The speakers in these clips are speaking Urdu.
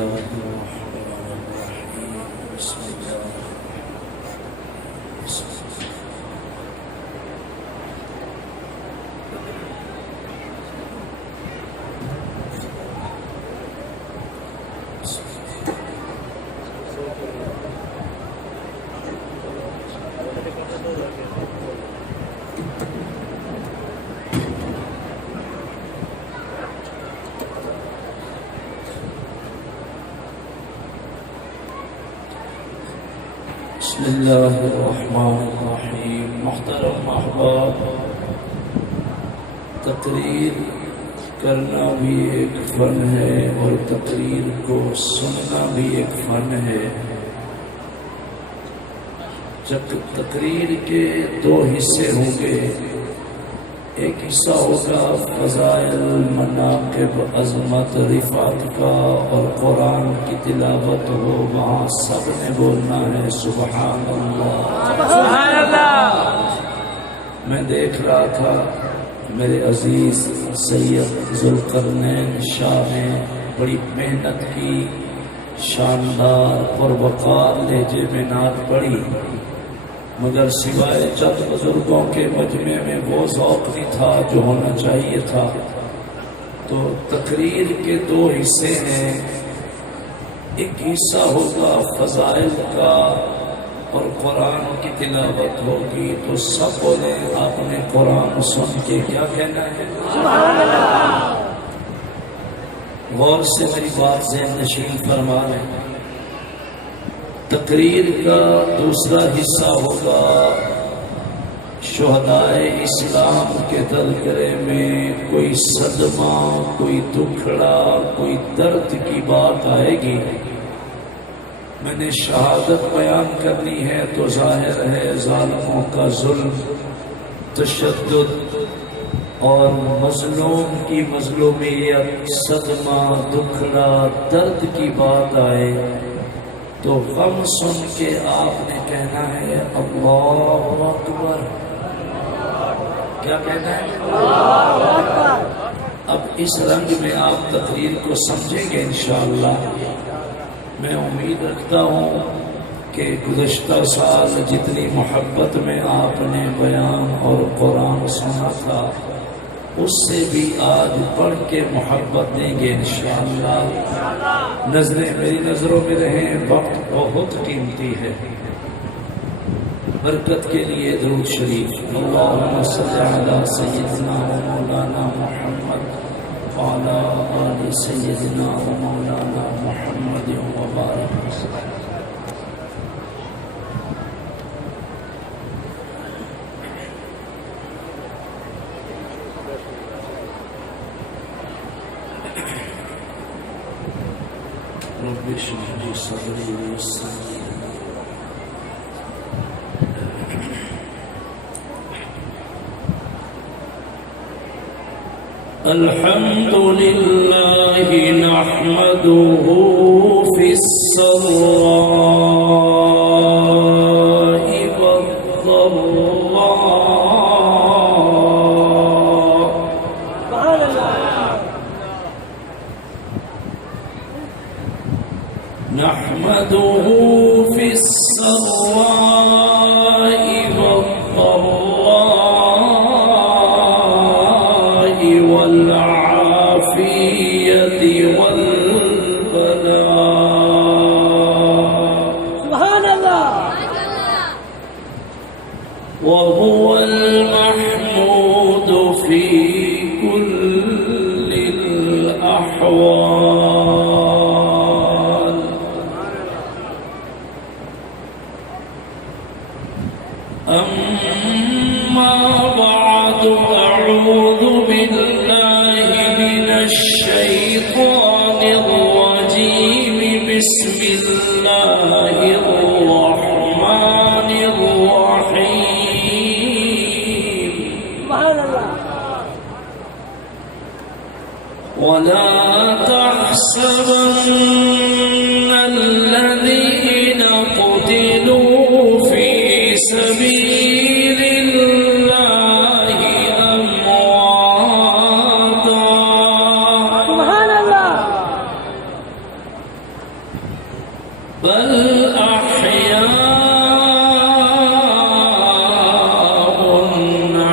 الله الرحمن الرحيم بسم الله بسم اللہ الرحمن الرحیم. محترم احباب، تقریر کرنا بھی ایک فن ہے اور تقریر کو سننا بھی ایک فن ہے. جب تقریر کے دو حصے ہوں گے، ایک حصہ ہوگا فضائل، مناقب، عظمت، رفعت کا، اور قرآن کی تلاوت ہو. وہاں سب نے بولنا ہے سبحان اللہ سبحان اللہ. میں دیکھ رہا تھا میرے عزیز سید ذوالقرنین شاہ نے بڑی محنت کی، شاندار پروقار لہجے میں نعت پڑھی، مگر سوائے چند بزرگوں کے مجمع میں وہ ذوق نہیں تھا جو ہونا چاہیے تھا. تو تقریر کے دو حصے ہیں. ایک حصہ ہوگا فضائل کا اور قرآن کی تلاوت ہوگی. تو سب بولے آپ نے قرآن سن کے کیا کہنا ہے؟ سبحان اللہ. غور سے میری بات ذہن نشین فرما لیں. تقریر کا دوسرا حصہ ہوگا شہدائے اسلام کے تذکرے میں کوئی صدمہ، کوئی دکھڑا، کوئی درد کی بات آئے گی. میں نے شہادت بیان کرنی ہے تو ظاہر ہے ظالموں کا ظلم، تشدد اور مظلوم کی مظلومیت، صدمہ، دکھڑا، درد کی بات آئے تو غم سن کے آپ نے کہنا ہے اللہ اکبر. کیا کہنا ہے؟ اللہ اکبر. اب اس رنگ میں آپ تقریر کو سمجھیں گے انشاءاللہ. میں امید رکھتا ہوں کہ گزشتہ سال جتنی محبت میں آپ نے بیان اور قرآن سنا تھا، اس سے بھی آج پڑھ کے محبت دیں گے انشاءاللہ. نظریں میری نظروں میں رہیں، وقت بہت قیمتی ہے. برکت کے لیے درود شریف. اللہم صلی علی سیدنا و مولانا محمد وعلی آل سیدنا و مولانا محمد و بارک وسلم. رب اشرح لي صدري ويسر لي الحمد لله نحمده في السراء والضراء نحمده في السراء والضراء والعافية والبلاء. سبحان الله. وهو المحمود في كل الأحوال. أما بعد، أعوذ بالله من الشيطان الرجيم. بسم الله الرحمن الرحيم. ولا تحسبن الذين قتلوا في سبيل الله أمواتا. سبحان الله. بل أحياء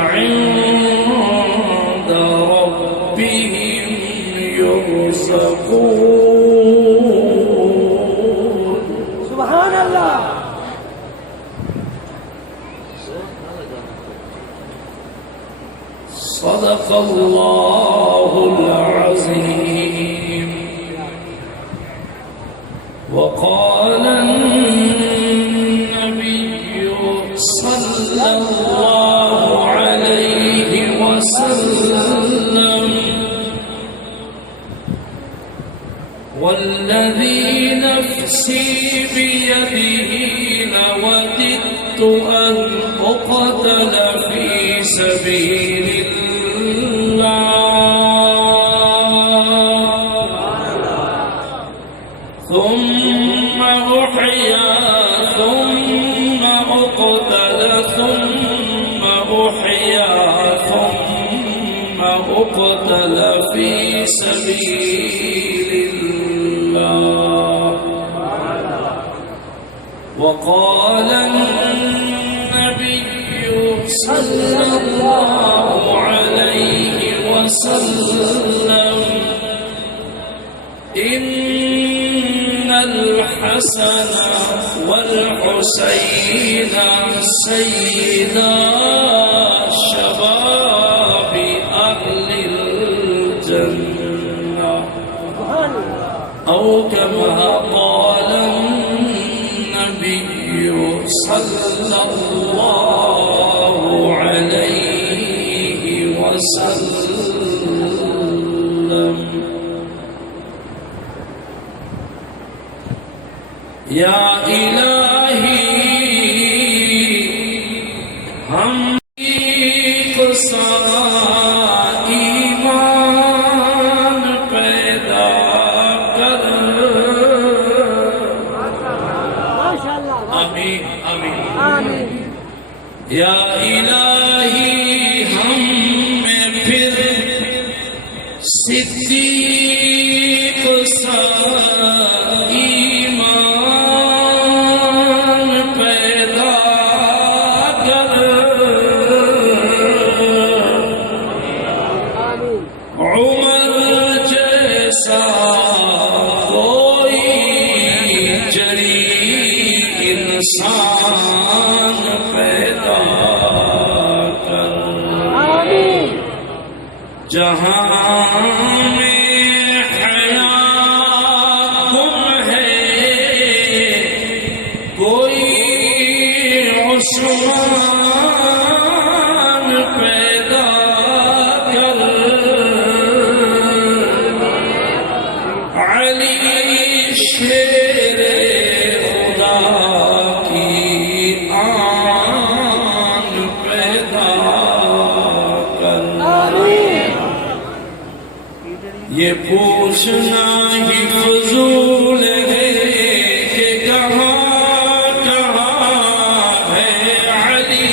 عند ربهم يرزقون. سبحان الله. صدق الله العظيم. وقال النبي صلى الله عليه وسلم والذي نفسي بيده لوددت أن أقتل في سبيل ثم أحيا ثم أقتل ثم أحيا ثم أقتل في سبيل الله. وقال النبي صلى الله عليه وسلم إن الحسن والحسين سيدا شباب أهل الجنة أو كما قال النبي صلى الله عليه وسلم. یا الہی ہم کو سا ایمان پیدا کر. آمین آمین آمین. یا الہی ہم میں پھر صدیق سا انسان پیدا کر. جہاں میں حیا گم ہے کوئی عثمان پیدا کر. علی شیر یہ پوچھنا ہی فضول ہے کہ کہاں کہاں ہے علی.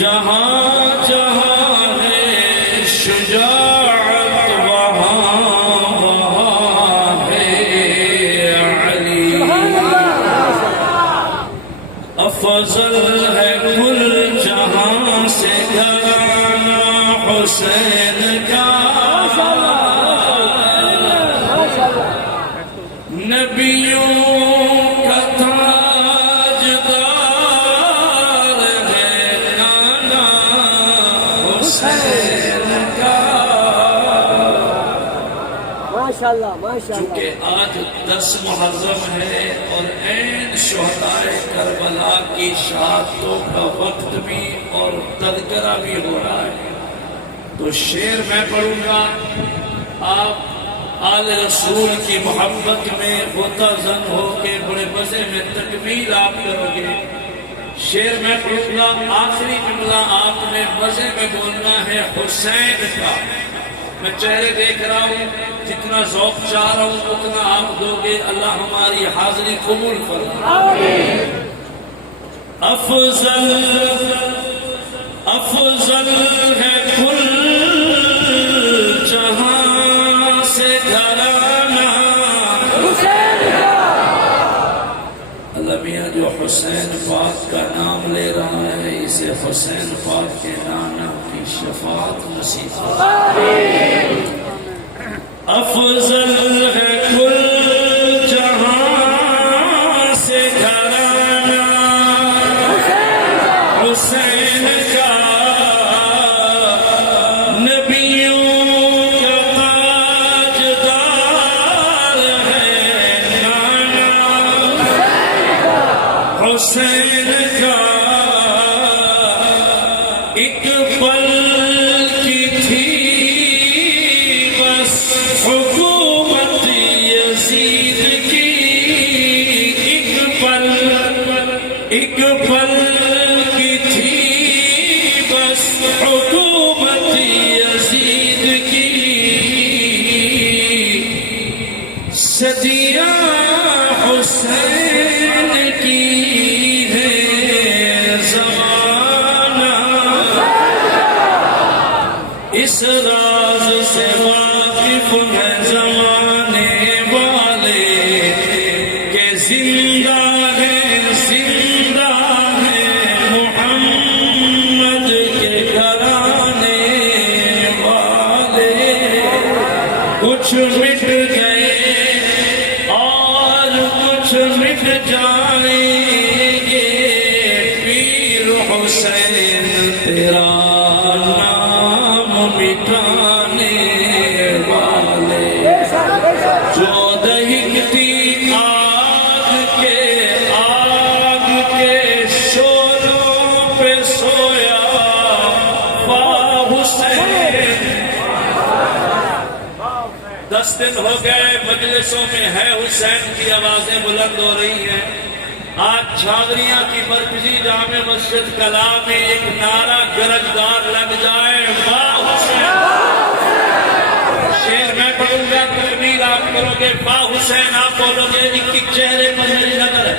جہاں جہاں ہے شجاعت وہاں وہاں ہے علی. افضل ہے کل جہاں سے گھرانا حسین کا. نبیوں کا تاجدار ہے نانا حسین کا. ماشاءاللہ ماشاءاللہ. چونکہ آج 10 محرم ہے اور عین شہدائے کربلا کی شہادتوں کا وقت بھی اور تذکرہ بھی ہو رہا ہے، تو شعر میں پڑھوں گا. آپ آل رسول کی محبت میں غوطہ زن ہو کے بڑے مزے میں تکمیل آپ کرو گے. شعر میں پڑھوں گا، آخری جملہ آپ نے مزے میں بولنا ہے حسین کا. میں چہرے دیکھ رہا ہوں، جتنا ذوق چاہ رہا ہوں اتنا آپ دو گے. اللہ ہماری حاضری قبول فرمائے. افضل ہے کل جہاں سے گھرانا حسین کا اللہ میاں جو حسین پاک کا نام لے رہا ہے اسے حسین پاک کے نانا کی شفاعت نصیب فرمائے۔ افضل ہے کل جہاں سے گھرانہ حسین کا، نبیوں کا تاجدار ہے نانا حسین کا، ایک پل کی تھی بس حکومت یزید کی، ایک پل کی تھی بس حکومت یزید کی، صدیاں حسین کی ہے زمانہ، اس راز سے واقف ہے زمانے والے کہ زندہ ہے محمد کے گھرانے والے، کچھ مٹ گئے اور کچھ مٹ جائیں گے، پیر حسین تیرا نام مٹانے والے، جو دہکتی آگ کے شولوں پہ سویا با حسین۔ 10 دن ہو گئے مجلسوں میں ہے حسین کی آوازیں بلند ہو رہی ہیں، آج چھاوریاں کی مرکزی جامع مسجد کلا میں ایک نعرہ گرجدار لگ جائے، با حسین۔ شیر میں پڑھوں گا، تکبیر آپ کرو گے، با حسین آپ بولو گے، ایک چہرے پر میری نظر ہے،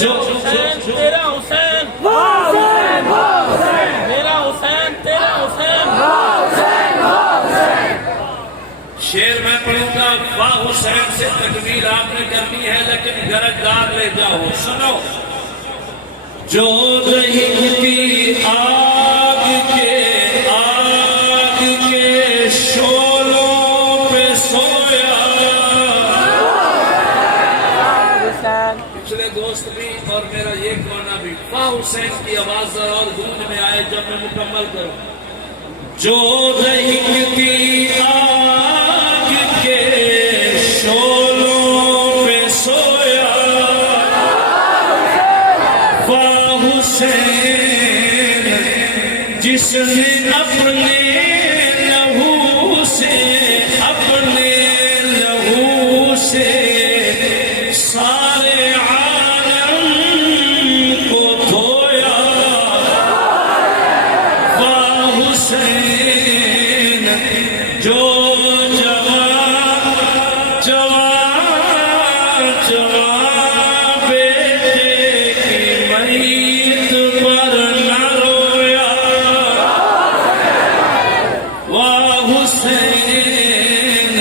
جو حسین تیرا حسین، حسین حسین میرا حسین تیرا حسین، شیر میں پڑھوں گا، با حسین سے تکبیر آپ نے کرنی ہے لیکن گرجدار لے جاؤ، سنو، جو دہکتی آگ کے شولوں پہ سویا، پچھلے دوست بھی اور میرا یہ کونا بھی، با حسین کی آواز ذرا اور گونج میں آئے جب میں مکمل کروں، جو دہکتی آگ کے شولوں پہ سویا، با حسین جس نے اپنے لہو سے سارے عالم کو دھویا، با حسین جو جوان بیٹے کی میت پر نہ رویا، وا حسین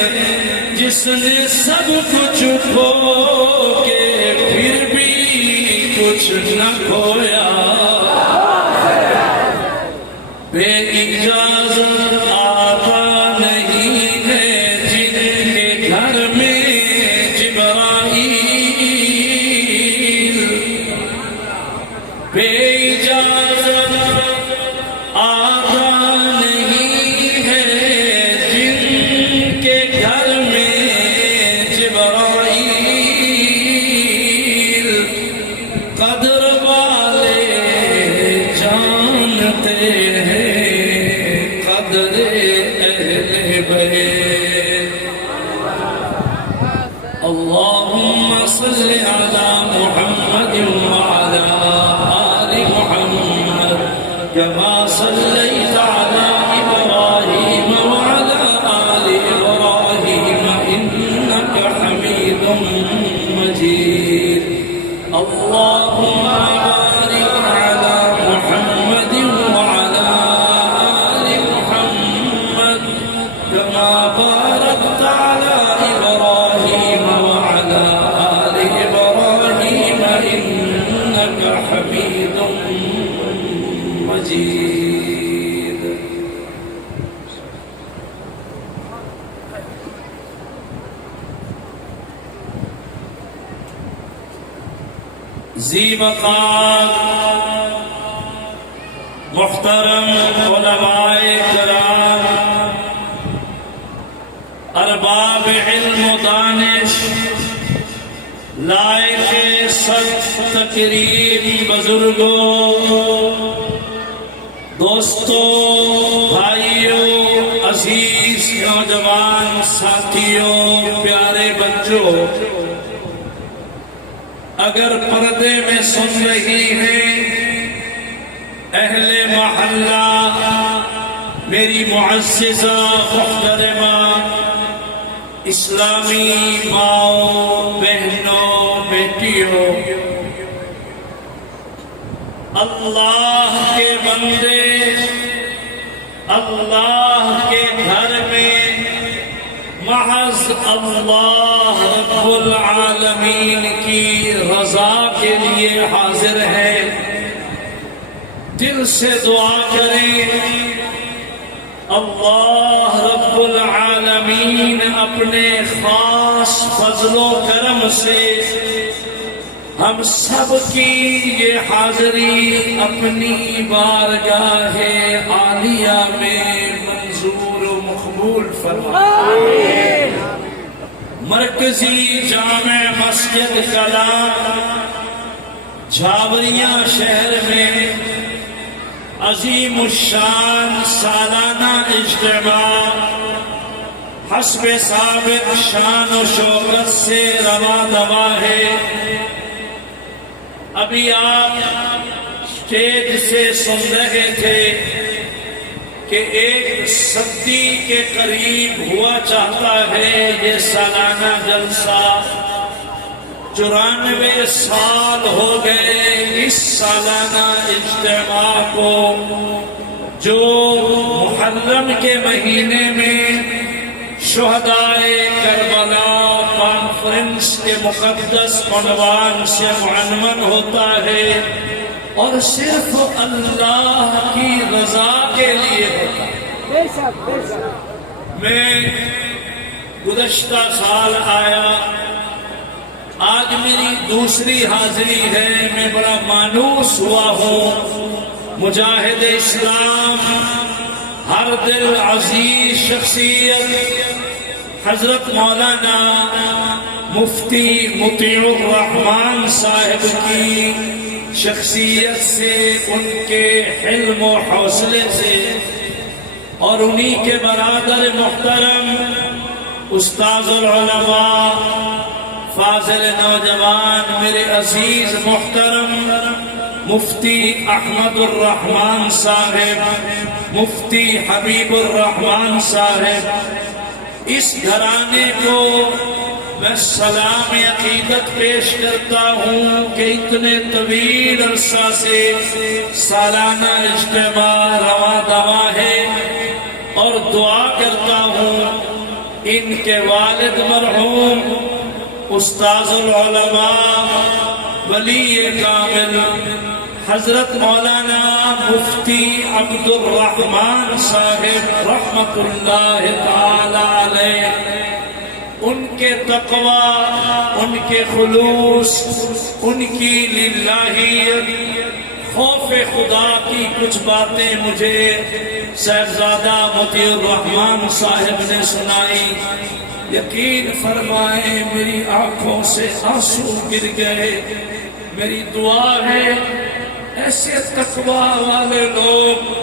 جس نے سب کچھ کھو کے پھر بھی کچھ نہ کھویا، بے اجازت آتا نہیں ہے جن کے گھر میں جبرائیل، بے اجازت آتا نہیں ہے جن کے گھر میں جبرائیل، قدر والے جانتے ہیں قدر اہل بیت، اللہم صل علی محمد وعلی آل محمد كما صليت على إبراهيم وعلى آل إبراهيم إنك حميد مجيد، اللهم بارك على محمد وعلى آل محمد كما باركت على إبراهيم وعلى ذی وقار محترم علماء کرام، ارباب علم و دانش، لائق سخت تقریر بزرگوں، دوستوں، بھائیوں، عزیز نوجوان ساتھیوں، پیارے بچوں، اگر پردے میں سن رہی ہیں اہل محلہ، میری معززہ محترمہ اسلامی ماؤں، بہنوں، بیٹیوں، اللہ کے بندے، اللہ کے گھر میں محض اللہ رب العالمین کی رضا کے لیے حاضر ہے۔ دل سے دعا کریں اللہ رب العالمین اپنے خاص فضل و کرم سے ہم سب کی یہ حاضری اپنی بارگاہ عالیہ میں منظور و مقبول فرمائے۔ مرکزی جامع مسجد کلام جھاوریاں شہر میں عظیم الشان سالانہ اجتماع حسب سابق شان و شوکت سے رواں دوا ہے۔ ابھی آپ اسٹیج سے سن رہے تھے کہ 1 صدی کے قریب ہوا چاہتا ہے یہ سالانہ جلسہ، 94 سال ہو گئے اس سالانہ اجتماع کو، جو محرم کے مہینے میں شہدائے کربلا کانفرنس کے مقدس عنوان سے معنون ہوتا ہے اور صرف اللہ کی رضا کے لیے ہوتا ہے۔ میں گزشتہ سال آیا، آج میری دوسری حاضری ہے، میں بڑا مانوس ہوا ہوں۔ مجاہد اسلام، ہر دل عزیز شخصیت حضرت مولانا مفتی مطیع الرحمان صاحب کی شخصیت سے، ان کے حلم و حوصلے سے، اور انہی کے برادر محترم استاذ العلماء فاضل نوجوان میرے عزیز محترم مفتی احمد الرحمان صاحب، مفتی حبیب الرحمان صاحب، اس گھرانے کو میں سلام عقیدت پیش کرتا ہوں کہ اتنے طویل عرصہ سے سالانہ اجتماع رواں دواں ہے، اور دعا کرتا ہوں ان کے والد مرحوم استاذ العلماء ولی کامل حضرت مولانا مفتی عبد الرحمان صاحب رحمت اللہ تعالی علیہ، ان کے تقوی، ان کے خلوص، ان کی للہیت، خوف خدا کی کچھ باتیں مجھے صاحبزادہ مطیع الرحمان صاحب نے سنائی۔ یقین فرمائیں میری آنکھوں سے آنسو گر گئے۔ میری دعا ہے ایسے تقوی والے لوگ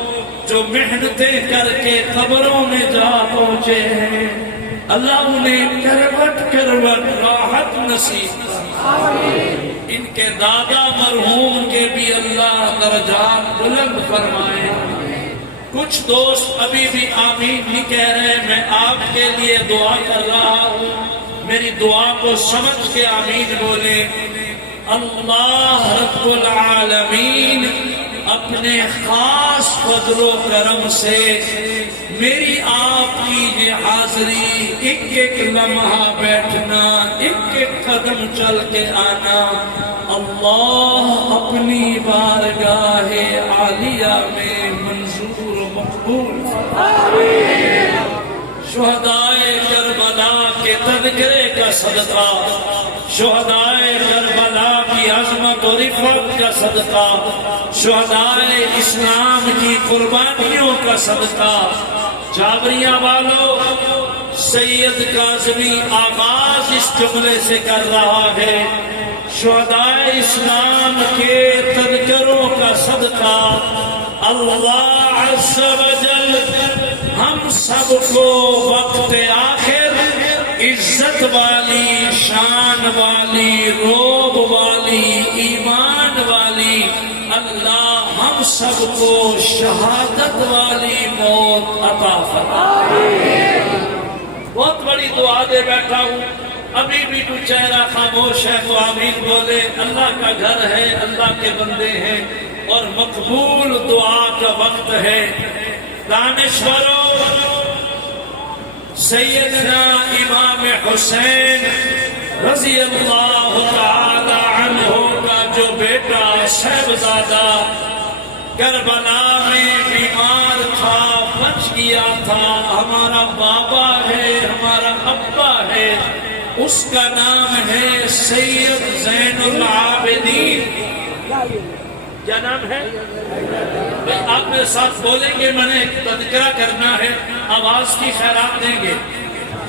جو محنتیں کر کے قبروں میں جا پہنچے ہیں، اللہ انہیں کروٹ کروٹ راحت نصیب فرمائے۔ ان کے دادا مرحوم کے بھی اللہ درجات بلند فرمائے۔ کچھ دوست ابھی بھی آمین نہیں کہہ رہے، میں آپ کے لیے دعا کر رہا ہوں، میری دعا کو سمجھ کے آمین بولے۔ اللہ رب العالمین اپنے خاص فضل و کرم سے میری آپ کی یہ حاضری، ایک ایک لمحہ بیٹھنا، ایک ایک قدم چل کے آنا، اللہ اپنی بارگاہ عالیہ میں منظور و مقبول فرمائے۔ شہدائے کربلا کربلا کے تذکرے کا صدقہ، شہدائے کربلا کی عظمت و رفعت کا صدقہ، شہدائے اسلام کی قربانیوں کا صدقہ، جابریاں والوں سید کاظمی آغاز اس جملے سے کر رہا ہے، شہدائے اسلام کے تذکروں کا صدقہ اللہ عز و جل ہم سب کو وقت آخر عزت والی، شان والی، روب والی، ایمان والی، اللہ ہم سب کو شہادت والی موت عطا فرمائے۔ بہت بڑی دعا دے بیٹھا ہوں، ابھی بھی تو چہرہ خاموش ہے تو آمین بولے۔ اللہ کا گھر ہے، اللہ کے بندے ہیں اور مقبول دعا کا وقت ہے۔ دانشوروں، سیدنا امام حسین رضی اللہ تعالی عنہ کا جو بیٹا صاحبزادہ کربلا میں بیمار تھا، بچ گیا تھا، ہمارا بابا ہے، ہمارا ابا ہے، اس کا نام ہے سید زین العابدین۔ کیا نام ہے؟ آپ میرے ساتھ بولیں گے، میں نے تذکرہ کرنا ہے، آواز کی خیرات دیں گے۔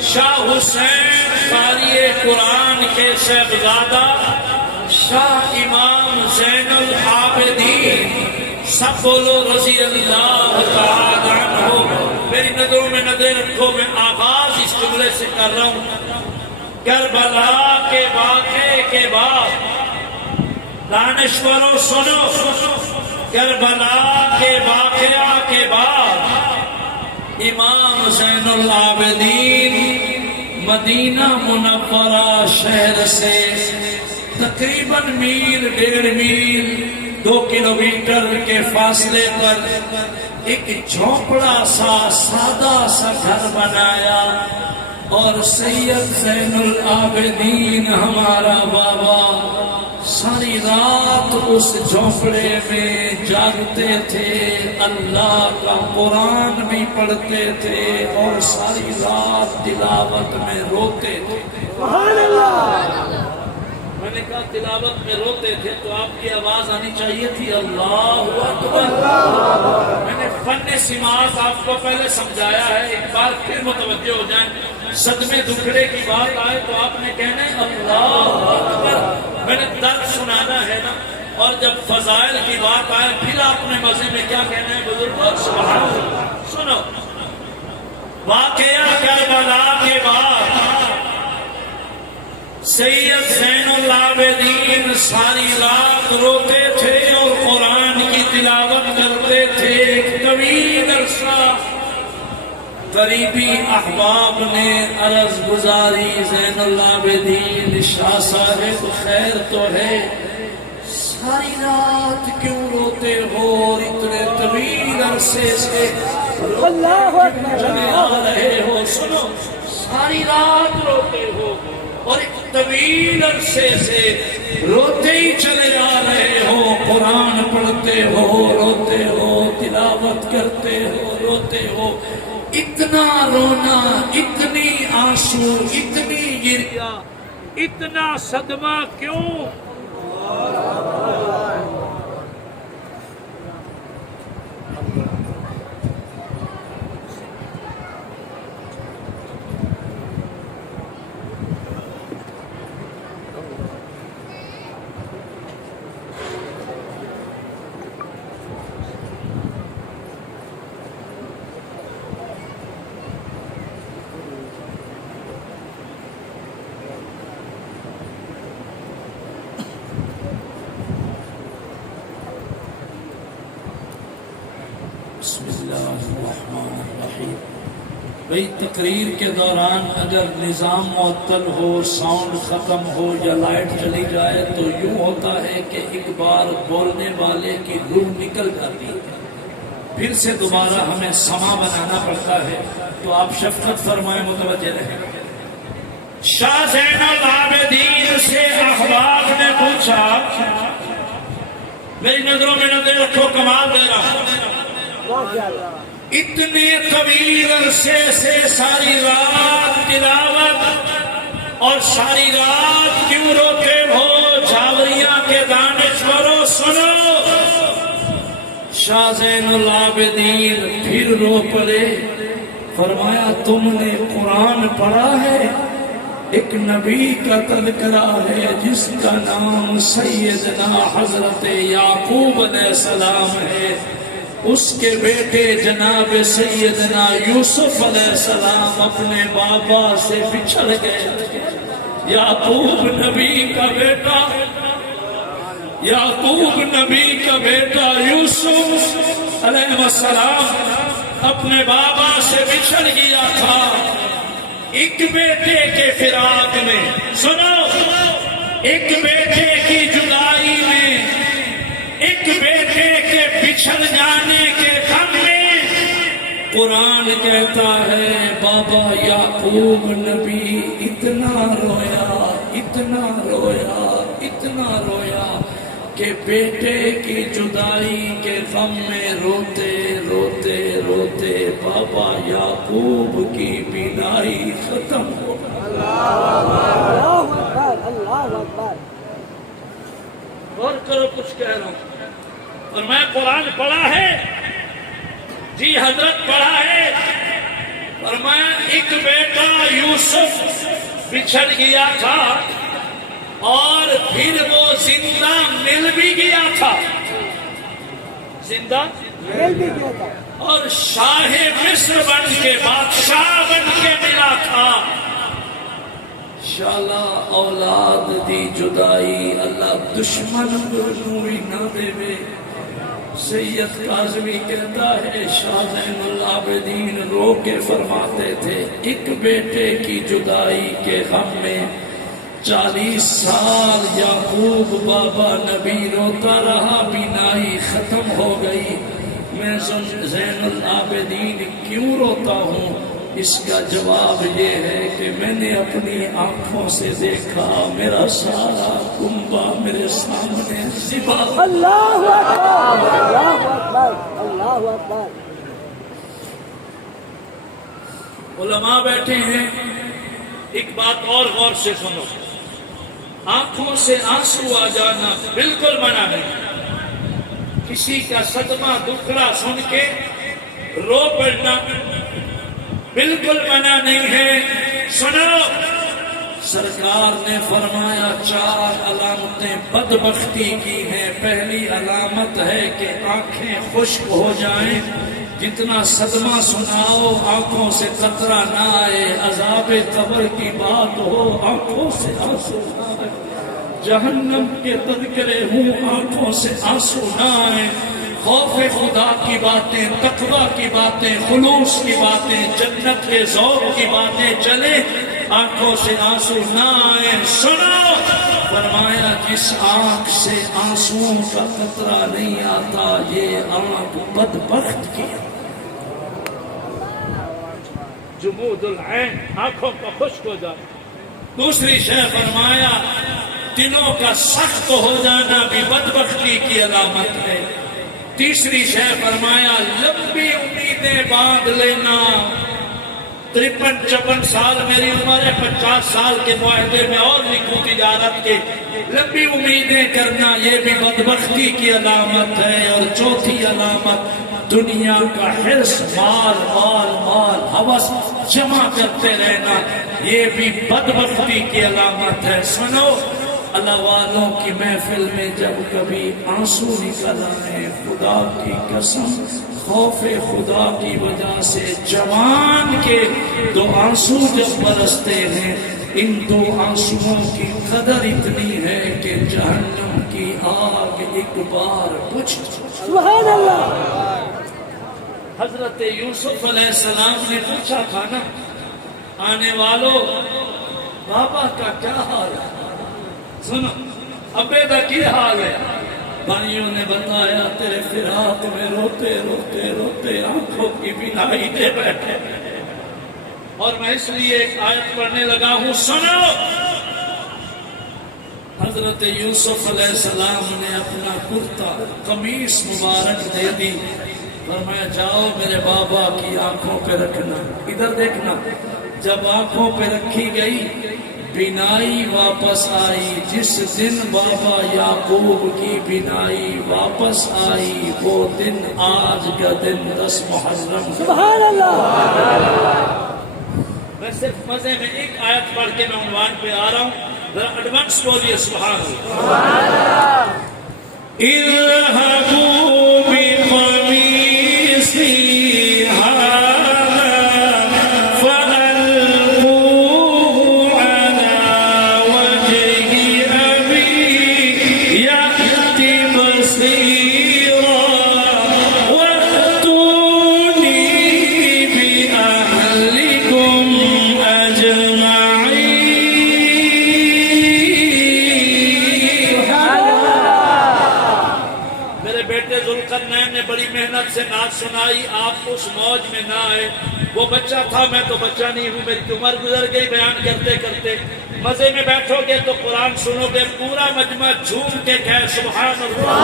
شاہ حسین قاری قرآن کے صاحبزادہ شاہ امام زین العابدین، سب بولو رضی اللہ تعالی عنہ۔ میری نظروں میں نظر رکھو، میں آغاز اس جملے سے کر رہا ہوں۔ کربلا کے واقعے کے بعد دانشوروں سنو، کربلا کے واقعہ کے بعد امام زین العابدین مدینہ منورہ شہر سے تقریباً میل، 1.5 میل، 2 کلومیٹر کے فاصلے پر ایک جھونپڑا سا سادہ سا گھر بنایا، اور سید زین العابدین ہمارا بابا ساری رات اس جھونپڑے میں جاگتے تھے، اللہ کا قرآن بھی پڑھتے تھے اور ساری رات تلاوت میں روتے تھے۔ سبحان اللہ۔ میں نے کہا تلاوت میں روتے تھے تو آپ کی آواز آنی چاہیے تھی اللہ اکبر۔ میں نے فن سماعت آپ کو پہلے سمجھایا ہے، ایک بار پھر متوجہ ہو جائیں۔ صدمے دکھڑے کی بات آئے تو آپ نے کہنا ہے اللہ اکبر۔ میں نے درد سنانا ہے نا، اور جب فضائل کی بات آئے پھر آپ نے مزے میں کیا کہنا ہے بزرگوں؟ سبحان اللہ۔ سنو، واقعہ کربلا کے بعد سید زین العابدین ساری رات روتے تھے اور قرآن کی تلاوت کرتے تھے۔ ایک طویل عرصہ قریبی احباب نے عرض گزاری، زین العابدین شاہ صاحب خیر تو ہے، ساری رات کیوں روتے ہو اور اتنے طویل عرصے سے چلے آ رہے ہو؟ سنو، ساری رات روتے ہو اور ایک طویل عرصے سے روتے ہی چلے آ رہے ہو، قرآن پڑھتے ہو، روتے ہو، تلاوت کرتے ہو، روتے ہو، اتنا رونا، اتنی آنسو، اتنی گریا، اتنا صدمہ کیوں؟ بسم اللہ الرحمن الرحیم۔ بھئی تقریر کے دوران اگر نظام معطل ہو، ساؤنڈ ختم ہو یا لائٹ چلی جائے تو یوں ہوتا ہے کہ ایک بار بولنے والے کی روح نکل جاتی ہے، پھر سے دوبارہ ہمیں سما بنانا پڑتا ہے، تو آپ شفقت فرمائیں، متوجہ رہیں۔ شاہ زین العابدین سے احباب نے پوچھا، میری نظروں میں نظر رکھو، کمال دے رہا ہوں، اتنے طویل عرصے سے ساری رات تلاوت اور ساری رات کیوں روتے ہو جھاوریاں کے دانشوروں سنو. شاہ زین العابدین پھر رو پڑے. فرمایا تم نے قرآن پڑھا ہے؟ ایک نبی کا تذکرہ ہے جس کا نام سیدنا حضرت یعقوب علیہ السلام ہے. اس کے بیٹے جناب سیدنا یوسف علیہ السلام اپنے بابا سے بچھڑ گئے. یعقوب نبی کا بیٹا یوسف علیہ السلام اپنے بابا سے بچھڑ گیا تھا. ایک بیٹے کے فراق میں، سنو، ایک بیٹے کی جدائی میں، ایک بیٹے کے بچھڑ جانے کے غم میں قرآن کہتا ہے بابا یعقوب نبی اتنا رویا کہ بیٹے کی جدائی کے غم میں روتے بابا یعقوب کی بینائی ختم ہو گئی. اللہ اکبر. اور کرو کچھ کہہ رہا ہوں. اور میں قرآن پڑھا ہے جی حضرت پڑھا ہے. اور میں ایک بیٹا یوسف بچھڑ گیا تھا اور پھر وہ زندہ مل بھی گیا تھا. زندہ مل بھی گیا تھا اور شاہ مصر بن کے بادشاہ بن کے ملا تھا. شالا اولاد دی جدائی اللہ دشمن کو نوری نہ دے وے. سید کاظمی کہتا ہے شاہ زین العابدین رو کے فرماتے تھے ایک بیٹے کی جدائی کے غم میں 40 سال یعقوب بابا نبی روتا رہا، بینائی ختم ہو گئی. میں زین العابدین کیوں روتا ہوں؟ اس کا جواب یہ ہے کہ میں نے اپنی آنکھوں سے دیکھا میرا سارا کنبہ میرے سامنے ذبح. اللہ اکبر اللہ اکبر اللہ اکبر. علماء بیٹھے ہیں، ایک بات اور غور سے سنو. آنکھوں سے آنسو آ جانا بالکل منع نہیں. کسی کا صدمہ دکھڑا سن کے رو پڑنا بالکل منع نہیں ہے. سنو، سرکار نے فرمایا 4 علامتیں بدبختی کی ہیں. پہلی علامت ہے کہ آنکھیں خشک ہو جائیں. جتنا صدمہ سناؤ آنکھوں سے قطرہ نہ آئے. عذاب قبر کی بات ہو آنکھوں سے آنسو نہ آئے. جہنم کے تذکرے ہوں آنکھوں سے آنسو نہ آئے. خوف خدا کی باتیں، تقوی کی باتیں، خلوص کی باتیں، جنت کے ذوق کی باتیں چلے آنکھوں سے آنسو نہ آئے. سنو، فرمایا جس آنکھ سے آنسوؤں کا قطرہ نہیں آتا یہ آنکھ بدبخت کی. جمود العین، آنکھوں کا خشک ہو جانا. دوسری شے فرمایا دلوں کا سخت ہو جانا بھی بدبختی کی علامت ہے. تیسری شے فرمایا لمبی امیدیں باندھ لینا. 53-54 سال میری عمر ہے، 50 سال کے معاہدے میں اور لکھوں تجارت کے. لمبی امیدیں کرنا یہ بھی بدبختی کی علامت ہے. اور چوتھی علامت دنیا کا حرص، مال ہوس جمع کرتے رہنا یہ بھی بدبختی کی علامت ہے. سنو، اللہ والوں کی محفل میں جب کبھی آنسو نکل آئے خدا کی قسم خوف خدا کی وجہ سے جوان کے 2 آنسو جب برستے ہیں ان 2 آنسوؤں کی قدر اتنی ہے کہ جہنم کی آگ ایک بار بجھ. سبحان اللہ. حضرت یوسف علیہ السلام نے پوچھا تھا نا آنے والوں بابا کا کیا حال ہے؟ سنو، ابے کا کی حال ہے؟ بھائیوں نے بتایا تیرے فراق میں روتے آنکھوں کی بینائی دے بیٹھے. اور میں اس لیے ایک آیت پڑھنے لگا ہوں. سنو، حضرت یوسف علیہ السلام نے اپنا کرتا قمیص مبارک دے دی. فرمایا جاؤ میرے بابا کی آنکھوں پہ رکھنا. ادھر دیکھنا. جب آنکھوں پہ رکھی گئی بینائی واپس آئی. جس دن بابا یعقوب کی بینائی واپس آئی وہ دن آج کا دن 10 محرم. سبحان اللہ. میں صرف مزے میں ایک آیت پڑھ کے میں عنوان پہ آ رہا ہوں. ذرا ایڈوانس بولیے سبحان اللہ. اذهبوا بقميصي هذا فألقوه على وجه أبي يأت بصيرا وأتوني بأهلكم أجمعين. ذوالقرنین نے بڑی محنت سے نعت سنائی. آپ اس موج میں نہ آئے. وہ بچہ تھا, میں تو بچہ نہیں ہوں, میری عمر گزر گئی بیان کرتے کرتے. مزے میں بیٹھو گے تو قرآن سنو گے, پورا مجمع جھوم کے کہے سبحان اللہ.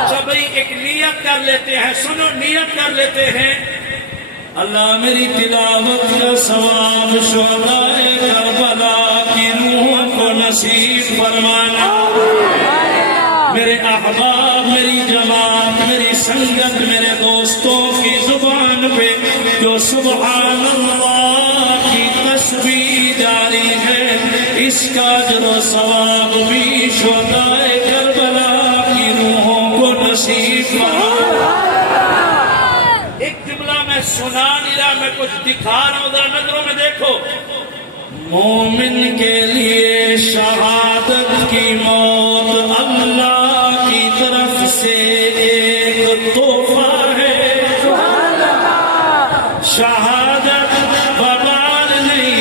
اچھا بھائی ایک نیت کر لیتے ہیں, سنو نیت کر لیتے ہیں. اللہ میری تلاوت کا ثواب شہدائے کربلا کی روحوں کو نصیب فرمانا. میرے احباب, میری جماعت, میری سنگت, میرے دوستوں کی زبان پہ جو سبحان اللہ کی تسبیح جاری ہے, اس کا اجر و ثواب بھی شہدائے کربلا کی روحوں کو نصیب فرمانا. ایک جملہ میں سنا نہیں رہا, میں کچھ دکھا رہا ہوں, ذرا نظروں میں دیکھو. مومن کے لیے شہادت کی موت اللہ کی طرف سے ایک تحفہ ہے. شہادت وبال نہیں,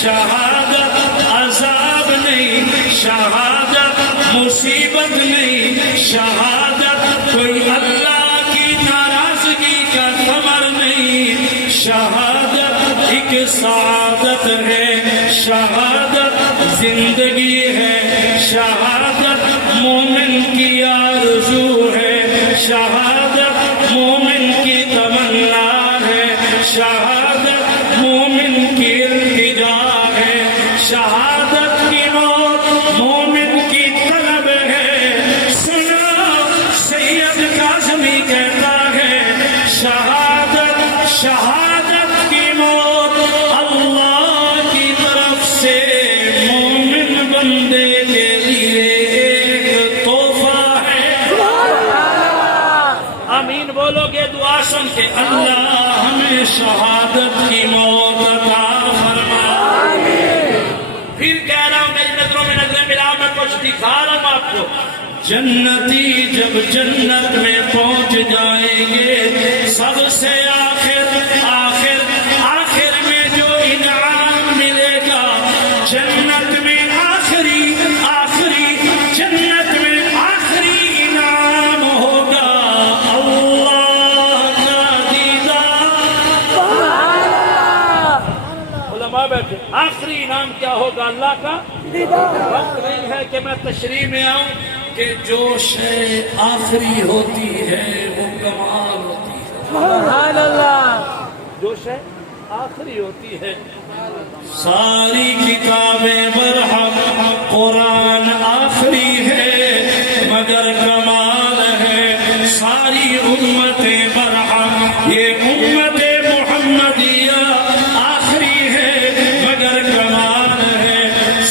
شہادت عذاب نہیں, شہادت مصیبت نہیں, شہادت کوئی اللہ کی ناراضگی کا ثمر نہیں. شہادت ایک سعادت ہے, شہادت زندگی ہے, شہادت مومن کی آرزو ہے, شہادت مومن کی تمنا ہے, شہادت مومن کی التجا ہے, شہادت کی موت مومن کی طلب ہے. سنا سید کاظمی کہتا ہے شہادت شہادت کی موت اللہ کی طرف سے مومن بندے کے لیے ایک تحفہ ہے. آمین بولو گے دعا سن کے. اللہ ہمیں شہادت کی موت عطا فرما. پھر کہہ رہا ہوں, میری نظروں میں نظریں ملا, میں کچھ دکھا رہا ہوں آپ کو. جنتی جب جنت میں پہنچ جائیں گے, سب سے آخر میں جو انعام ملے گا, جنت میں آخری جنت میں آخری انعام ہوگا اللہ کا دیدار. علماء بیٹھے, آخری انعام کیا ہوگا؟ اللہ کا دیدار. وقت نہیں ہے کہ میں تشریح میں آؤں کہ جو شے آخری ہوتی ہے وہ کمال ہوتی ہے. سبحان اللہ. جو شے آخری ہوتی ہے. ساری کتابیں برحق, قرآن آخری ہے مگر کمال ہے. ساری امتیں برحق, یہ امت محمدیہ آخری ہے مگر کمال ہے.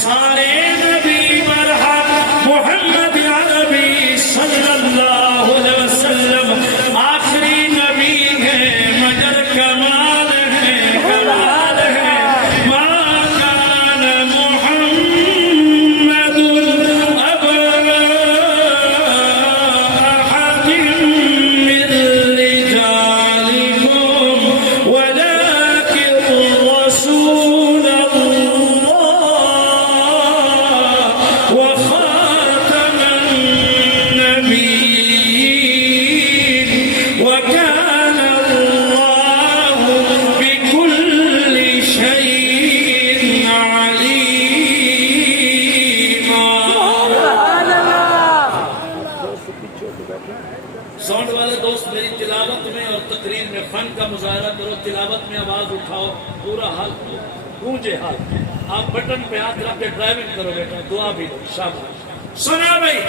سارے نبی برحق, محمد عربی صلی اللہ علیہ وسلم آخری نبی ہے مگر کمال ہے. کمال ہے. ما کان فن کا مظاہرہ کرو، تلاوت میں آواز اٹھاؤ، پورا حال گونجے حال. آپ بٹن پہ ہاتھ رکھ کے ڈرائیونگ کرو بیٹا، دعا بھی دو. شاباش. سنا بھائی.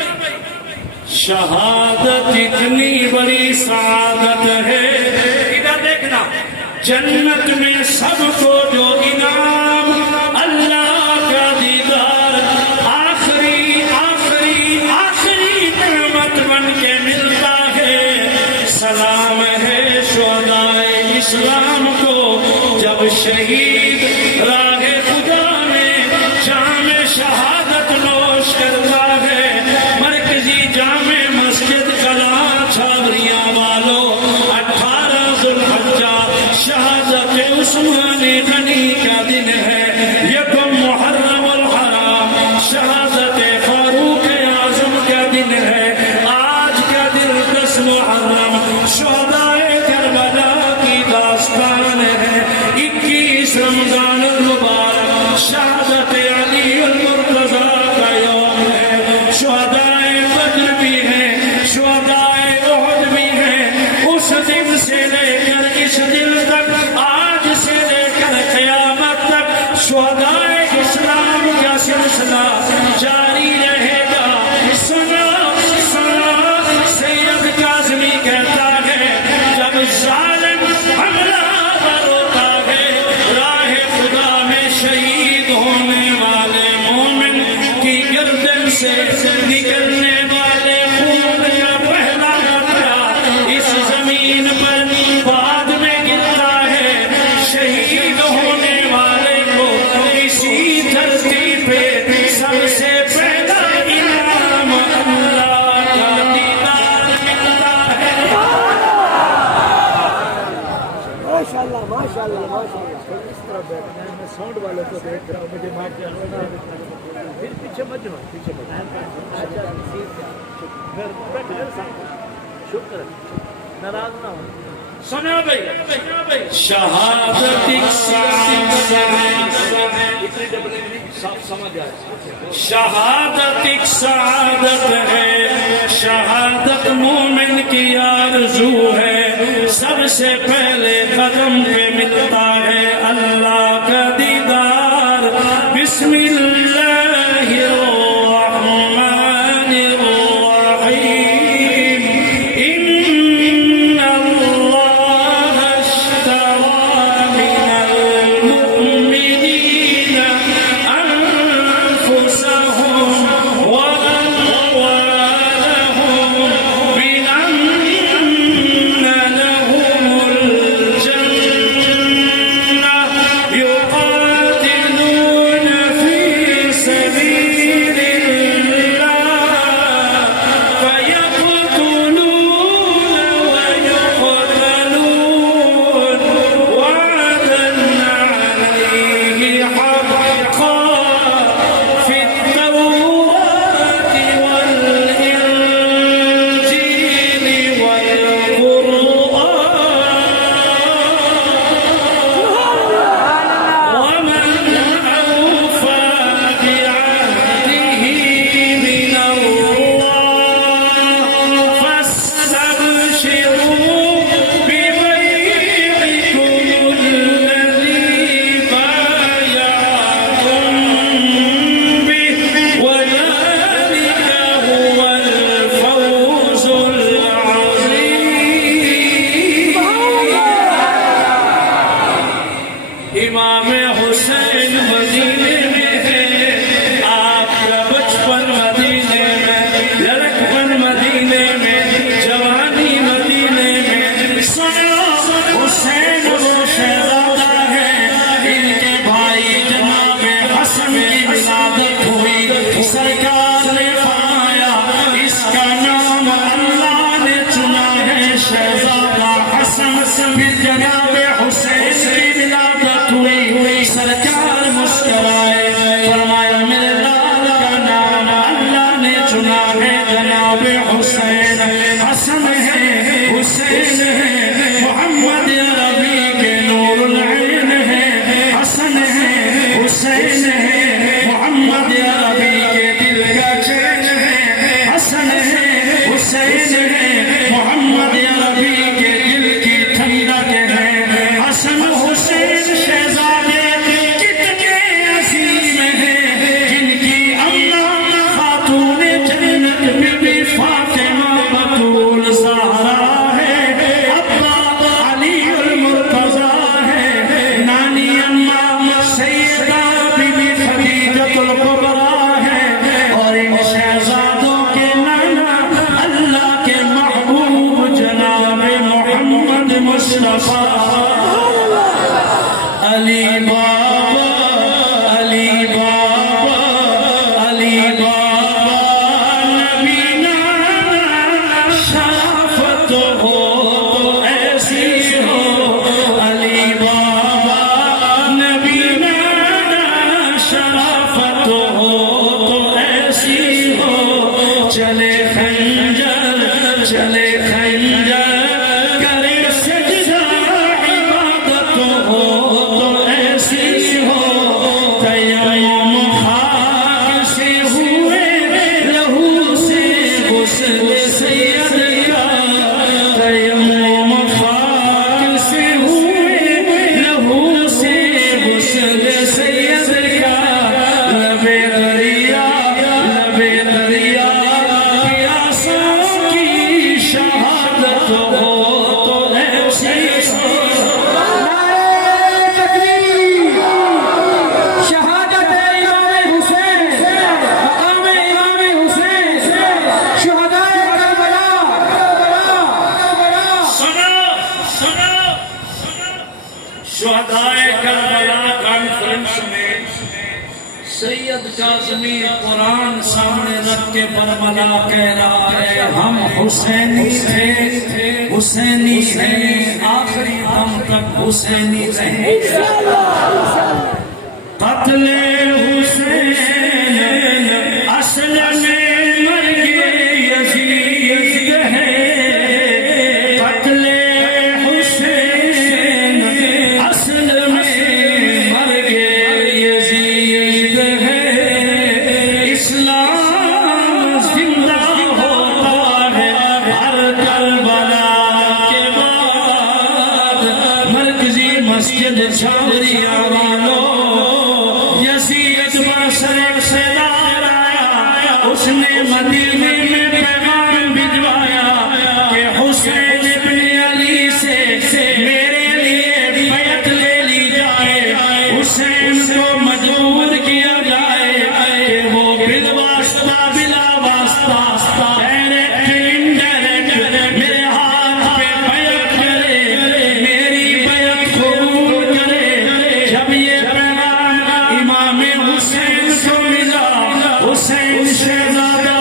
شہادت اتنی بڑی سعادت ہے، ادھر دیکھنا، جنت میں سب کو جو انعام اللہ کا دیدار آخری آخری آخری نعمت بن کے ملتا ہے. سلام ہے شہدائے اسلام کو جب شہید راہ خدا میں جام شہادت نوش کرتا ہے. مرکزی جامع مسجد کلا چھاوریاں والو، 18 ذوالحجہ شہادت عثمان غنی کا دن ہے. یکم محرم الحرام شہادت فاروق اعظم کا دن ہے. آج کا دن 10 محرم شہدائے کربلا کی داستان ہے. 21 رمضان المبارک شہادت علی المرتضیٰ کا یوم ہے. شہدائے بدر بھی ہیں، شہدائے احد بھی ہیں. اس دن سے لے کر اس دن تک، آج سے لے کر قیامت تک شہدائے اسلام کا سلسلہ جاری رہے گا. سنا سنا سید کاظمی کہتا ہے، جب ظالم حملہ ہوتا ہے راہ خدا میں شہید ہونے والے مومن کی گردن سے نکلنے والے خون کا پہلا قطرہ اس زمین پر بعد میں گرتا ہے. شہید ہونے والے کو اسی دھرتی پہ سب سے پہلا انعام اللہ کا دیدار ملتا ہے. ماشاءاللہ ماشاءاللہ ماشاءاللہ. اس طرح بیٹھنا ہے، میں ساؤنڈ والے کو دیکھ رہا ہوں، مجھے معاف کرنا، پھر پیچھے مت جاؤ، پیچھے مت جاؤ. شکر ہے، ناراض نہ ہو. سنا بھائی. شہادت ایک سعادت ہے، اتنی ڈبلیں نہیں، صاف سمجھ آئے. شہادت ایک سعادت ہے، شہادت مومن کی آرزو ہے. سب سے پہلے قدم پہ ملتا ہے اللہ کا دیدار. بسم اللہ الرحمن الرحیم. ان اللہ اشترى من المؤمنین انفسهم واموالهم بأن لهم الجنة يقاتلون في غسل سید کا تیمم خاک سے ہوئے لہو سے غسل سید کا لبے دریا پیاسوں کی شہادت ہو تو ایسی شہادت امام حسین مقام امام حسین شہدائے کربلا شہدائے کربلا کانفرنس میں سید کاظمی قرآن سامنے رکھ کے برملا کہہ رہا ہے ہم حسینی تھے حسینی ہیں آخری دم تک حسینی رہیں قتل حسین اصل میں مرگ یزید ہے قتل حسین اصل میں مرگ یزید ہے اسلام زندہ ہوتا ہے ہر کربلا کے بعد مرکزی مسجد چھاوریاں والوں اس نے مدینے میں پیغام بھجوایا کہ حسین ابن علی سے میرے لیے بیعت لے لی جائے حسین کو مجبور کیا جائے کہ وہ بالواسطہ بلا واسطہ ڈائریکٹ انڈائریکٹ میرے ہاتھ پہ بیعت کرے میری بیعت قبول کرے جب یہ پیغام امام حسین کو ملا حسین شہزادہ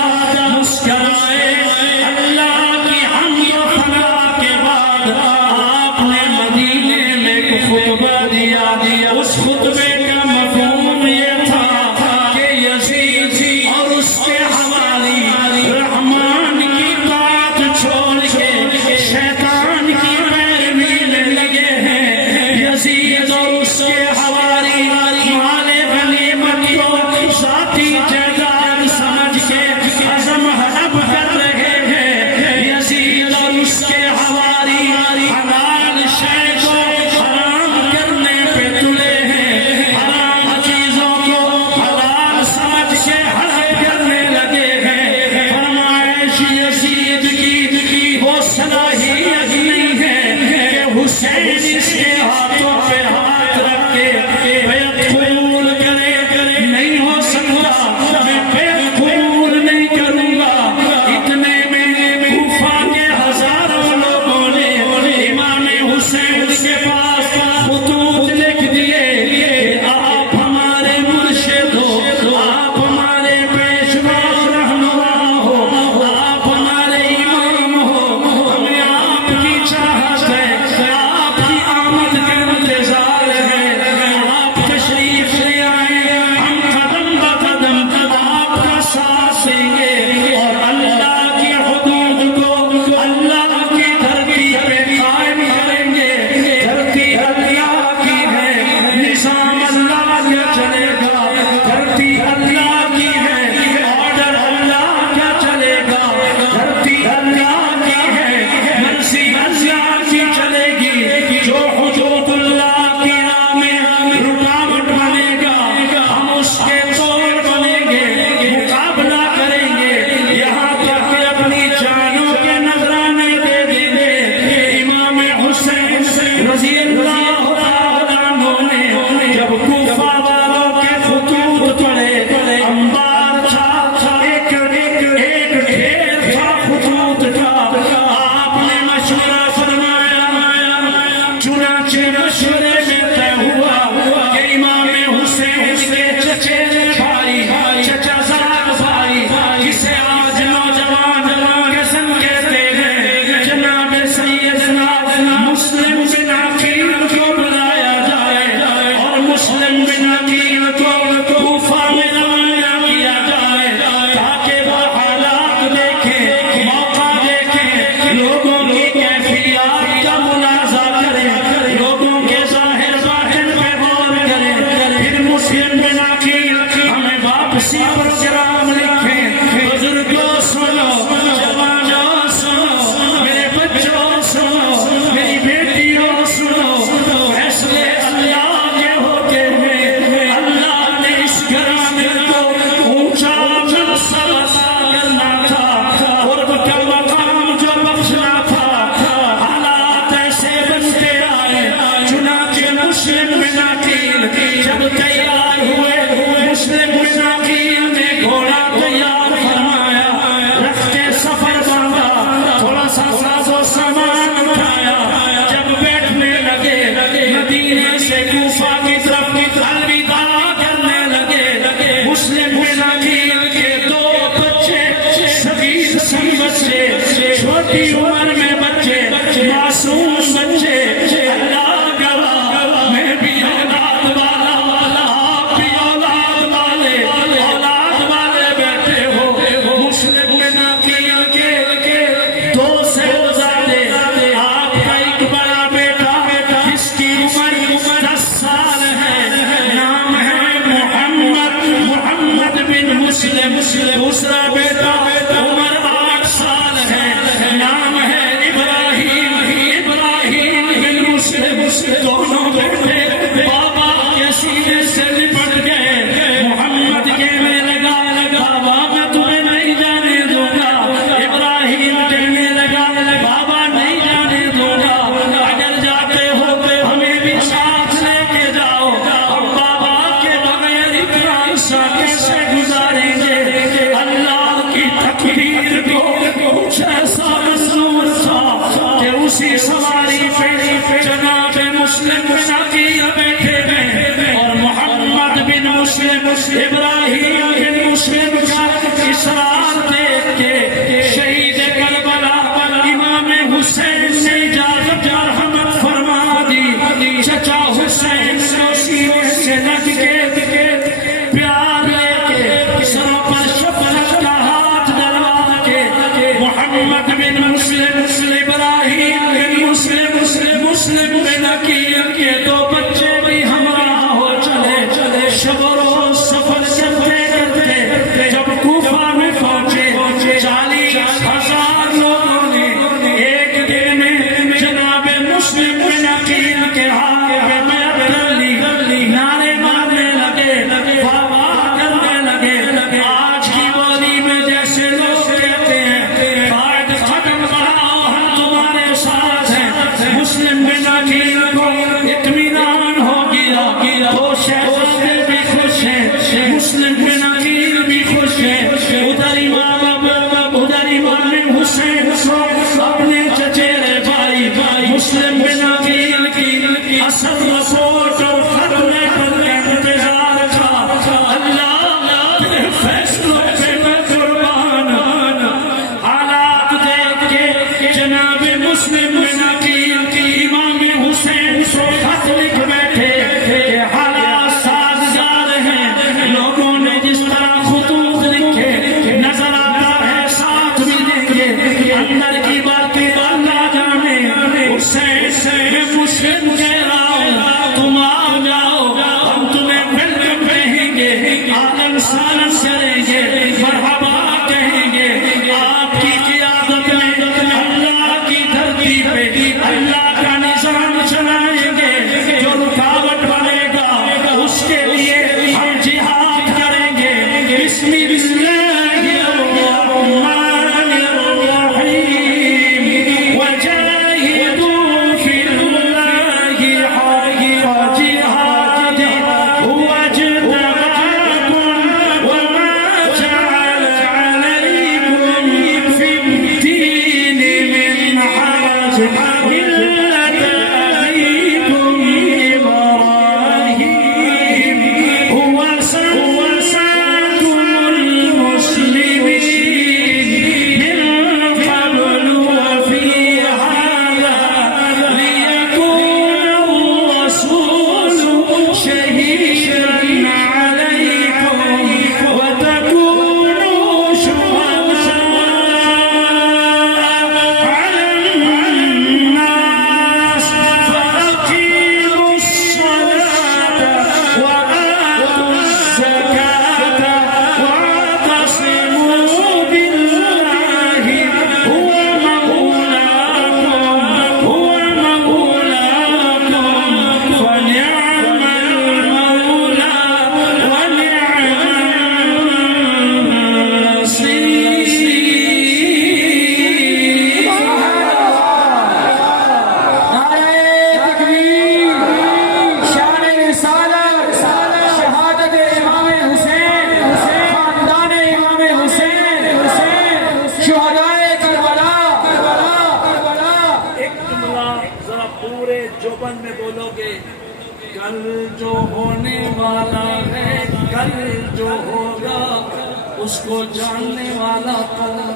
دوسرا بیٹا عمر 8 سال ہے، نام ہے ابراہیم بن مسلم، دونوں بیٹے بابا کے سینے سے لپٹ گئے، محمد کہنے لگا بابا میں تمہیں نہیں جانے دوں گا، ابراہیم کہنے لگا بابا نہیں جانے دوں گا، اگر جاتے ہو ہمیں بھی ساتھ لے کے جاؤ، ہم بابا کے بغیر اتنا عرصہ کیسے گزاریں گے؟ اللہ کی تقدیر کو کچھ ایسا منظور تھا کہ اسی سواری پہ جناب مسلم بن عقیل بیٹھے گئے، اور محمد بن مسلم ابراہیم بن مسلم کا اصرار دیکھ کے شہید کربلا امام حسین نے اجازت مرحمت فرما دی، چچا حسین سینے سے لگ کے پیار لے کے سر پر شفقت کا ہاتھ ڈلوا کے محمد بن مسلم ابراہیم بن مسلم بن عقیل کے 2 بچے بھی ہمراہ ہو چلے شب و روز سفر کرتے جب کوفہ میں پہنچے 40,000 لوگوں نے ایک دن میں جناب مسلم بن عقیل کے ہاتھ میں بیعت کر لی، نعرے مارنے لگے، بابا کرنے لگے، آج کی بولی میں جیسے لوگ کہتے ہیں قائد قدم بڑھاؤ ہم تمہارے ساتھ ہیں، مسلم بن عقیل کو اطمینان ہو گیا، تو شہزادے بھی خوش ہیں، مسلم بن عقیل بھی خوش ہیں، ادھر امام حسین اپنے چچیرے بھائی مسلم بن عقیل کی اصل رپورٹ اور خط میں کر کے انتظار تھا، اللہ کے فیصلوں پہ میں قربان، حالات دیکھ کے جناب مسلم بن عقیل کی امام حسین کو خط لکھ بیٹھے کہ حالات سازگار ہیں، لوگوں نے جس طرح خطوط لکھے نظر آتا ہے ساتھ بھی دیں گے، اندر کی باتیں اللہ جانے، حسین مسلم کہہ رہا ہوں تم آ جاؤ، ہم تمہیں ویلکم کہیں گے، عالم سالم کریں گے، مرحبا کہیں گے، آپ کی قیادت میں اللہ کی دھرتی پہ اللہ کا نظام چلائیں گے، جو رکاوٹ بنے گا اس کے لیے ہم جہاد کریں گے، بسم اللہ الرحمن الرحیم، وجاہدوا فی اللہ حق جہاد هو اجتباکم وما جعل علیکم فی الدین من حرج ملة أبيكم إبراهيم هو سماكم المسلمين من قبل وفي هذا ليكون الرسول شهيدا عليكم وتكونوا شهداء على الناس، فأقيموا الصلاة وآتوا الزكاة واعتصموا بالله هو مولاكم فنعم المولى ونعم النصير. نعرہ تکبیر، شان رسالت، شہادت امام حسین، خاندان امام حسین، شہدائے کربلا. ایک جملہ ذرا پورے جوبن میں بولو گے، کل جو ہونے والا ہے، کل جو ہوگا اس کو جاننے والا کون؟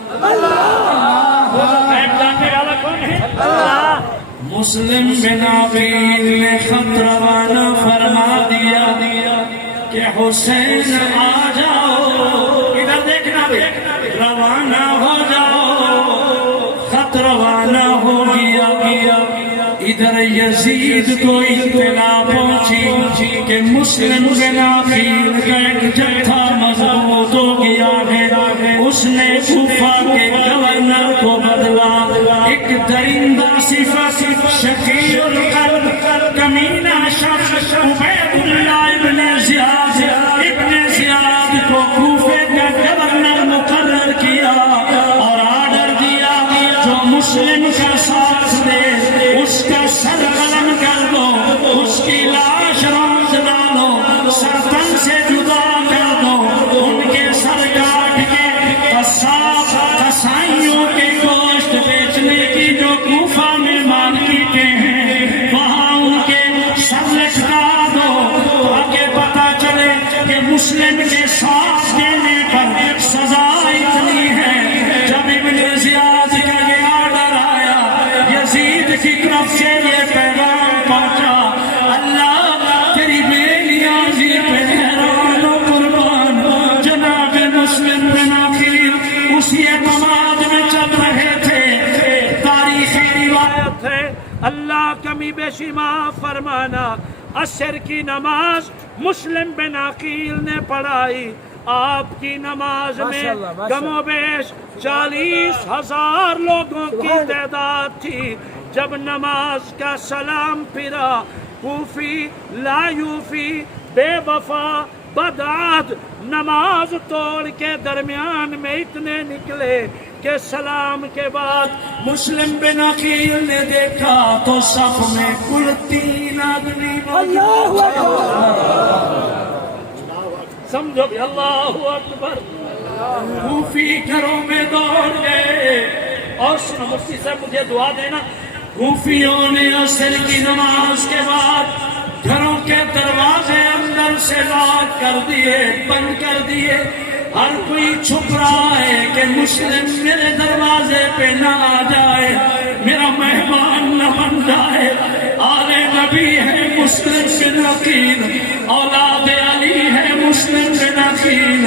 جاننے والا کون ہے؟ مسلم بن عقیل نے خط روانہ فرما دیا کہ حسین آ جاؤ، ادھر دیکھنا بھی، روانہ ہو جاؤ، خط روانہ ہو گیا. ادھر یزید کو اطلاع پہنچی کہ مسلم بن عقیل کا ایک جتھا مضبوط ہو گیا ہے، اس نے کوفہ کے گورنر کو بدلا، ایک درندہ صفت شقی القلب کمینہ شخص عبید اللہ ابن زیاد کو کوفے کا گورنر مقرر کیا اور آرڈر دیا جو مسلم کا ساتھ دے اس کا سر قلم کر دو، اس کی لاش روز ڈالو، سرطن سے جدا کر دو، ان کے سر کاٹ کے قصائیوں کے گوشت بیچنے کی جو کوفہ میں مارکیٹیں ہیں وہاں ان کے سر لٹکا دو تاکہ پتہ چلے کہ مسلم کے ساتھ دینے پر سزا اتنی ہے۔ جب ابن زیاد کا یہ آرڈر آیا، یزید کی طرف سے یہ پیغام پہنچا، اللہ تیری بے نیازی پہ حیران و قربان۔ جناب مسلم بن عقیل اسی اعتماد میں چل رہے تھے۔ تاریخی روایت ہے اللہ کمی بیشی معاف فرمانا، عصر کی نماز مسلم بن عقیل نے پڑھائی۔ آپ کی نماز میں کم و بیش 40,000 لوگوں کی تعداد تھی۔ جب نماز کا سلام پھرا، کوفی لا یوفی بے وفا بدعت نماز توڑ کے درمیان میں اتنے نکلے کہ سلام کے بعد مسلم بن عقیل نے دیکھا تو صف میں کل 3 آدمی سمجھو بھی اللہ اکبر۔ کوفی گھروں میں دوڑ گئے اور سنو مفتی صاحب مجھے دعا دینا، کوفیوں نے عصر کی نماز کے بعد گھروں کے دروازے اندر سے لاک کر دیے، بند کر دیے۔ ہر کوئی چھپ رہا ہے کہ مسلم میرے دروازے پہ نہ آ جائے، میرا مہمان نہ بن جائے۔ آل نبی ہے مسلم بن عقیل، اولاد علی ہے مسلم بن عقیل،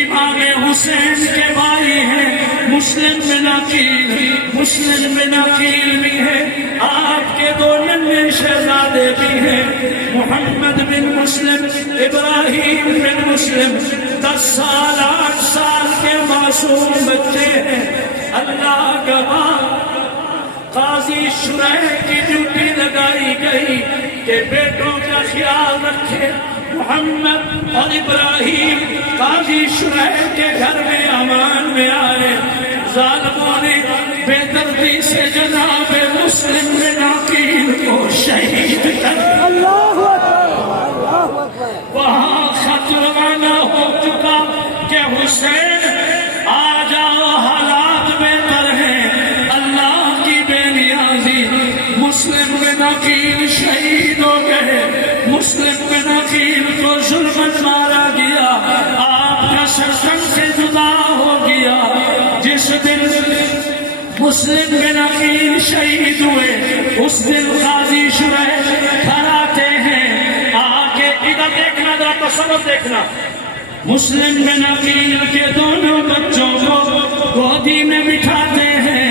امام حسین کے بھائی ہیں مسلم بن عقیل۔ مسلم بن عقیل بھی ہے، آپ کے 2 ننھے شہزادے بھی ہیں، محمد بن مسلم، ابراہیم بن مسلم۔ 10 سال 8 سال کے معصوم بچے ہیں۔ اللہ کا قاضی شرح کی ڈیوٹی لگائی گئی کہ بیٹوں کا خیال رکھے۔ محمد اور ابراہیم قاضی شرح کے گھر میں امان میں آئے، ظالموں نے بے دردی سے جناب مسلم بن عقیل کو شہید کر دیا۔ وہاں خط روانہ ہو چکا کہ حسین آ جاؤ، حالات بہتر ہیں، اللہ کی بے نیازی۔ مسلم بن عقیل شہید ہو گئے، مسلم بن عقیل کو ظلمت مارا گیا، آپ کا سرزن سے جدا ہو گیا۔ جس دن مسلم بن عقیل شہید ہوئے اس دن قاضی شرح گھر آتے ہیں، آگے ادھر دیکھنا، ذرا تصور دیکھنا۔ مسلم بن عقیل کے دونوں بچوں کو گودی میں بٹھاتے ہیں۔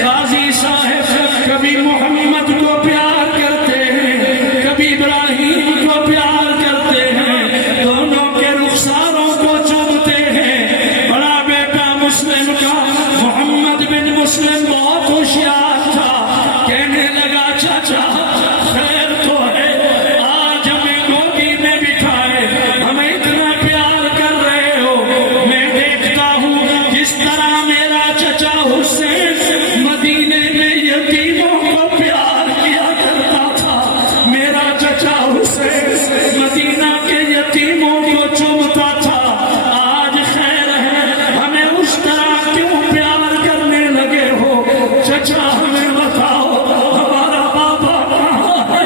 قاضی صاحب کبھی محمد کو پیار کرتے ہیں، کبھی ابراہیم کو پیار کرتے ہیں، دونوں کے رخساروں کو چومتے ہیں۔ بڑا بیٹا مسلم کا محمد بن مسلم بہت ہوشیار تھا، کہنے لگا چاچا خیر تو ہے، آج ہمیں گودی میں بٹھائے، ہمیں اتنا پیار کر رہے ہو۔ میں دیکھتا ہوں جس طرح میرا چچا حسین مدینے میں یتیموں کو پیار کیا کرتا تھا، میرا چچا حسین مدینہ کے یتیموں کو چومتا تھا، آج خیر ہے ہمیں اس طرح کیوں پیار کرنے لگے ہو؟ چچا ہمیں بتاؤ ہمارا بابا کہاں ہے،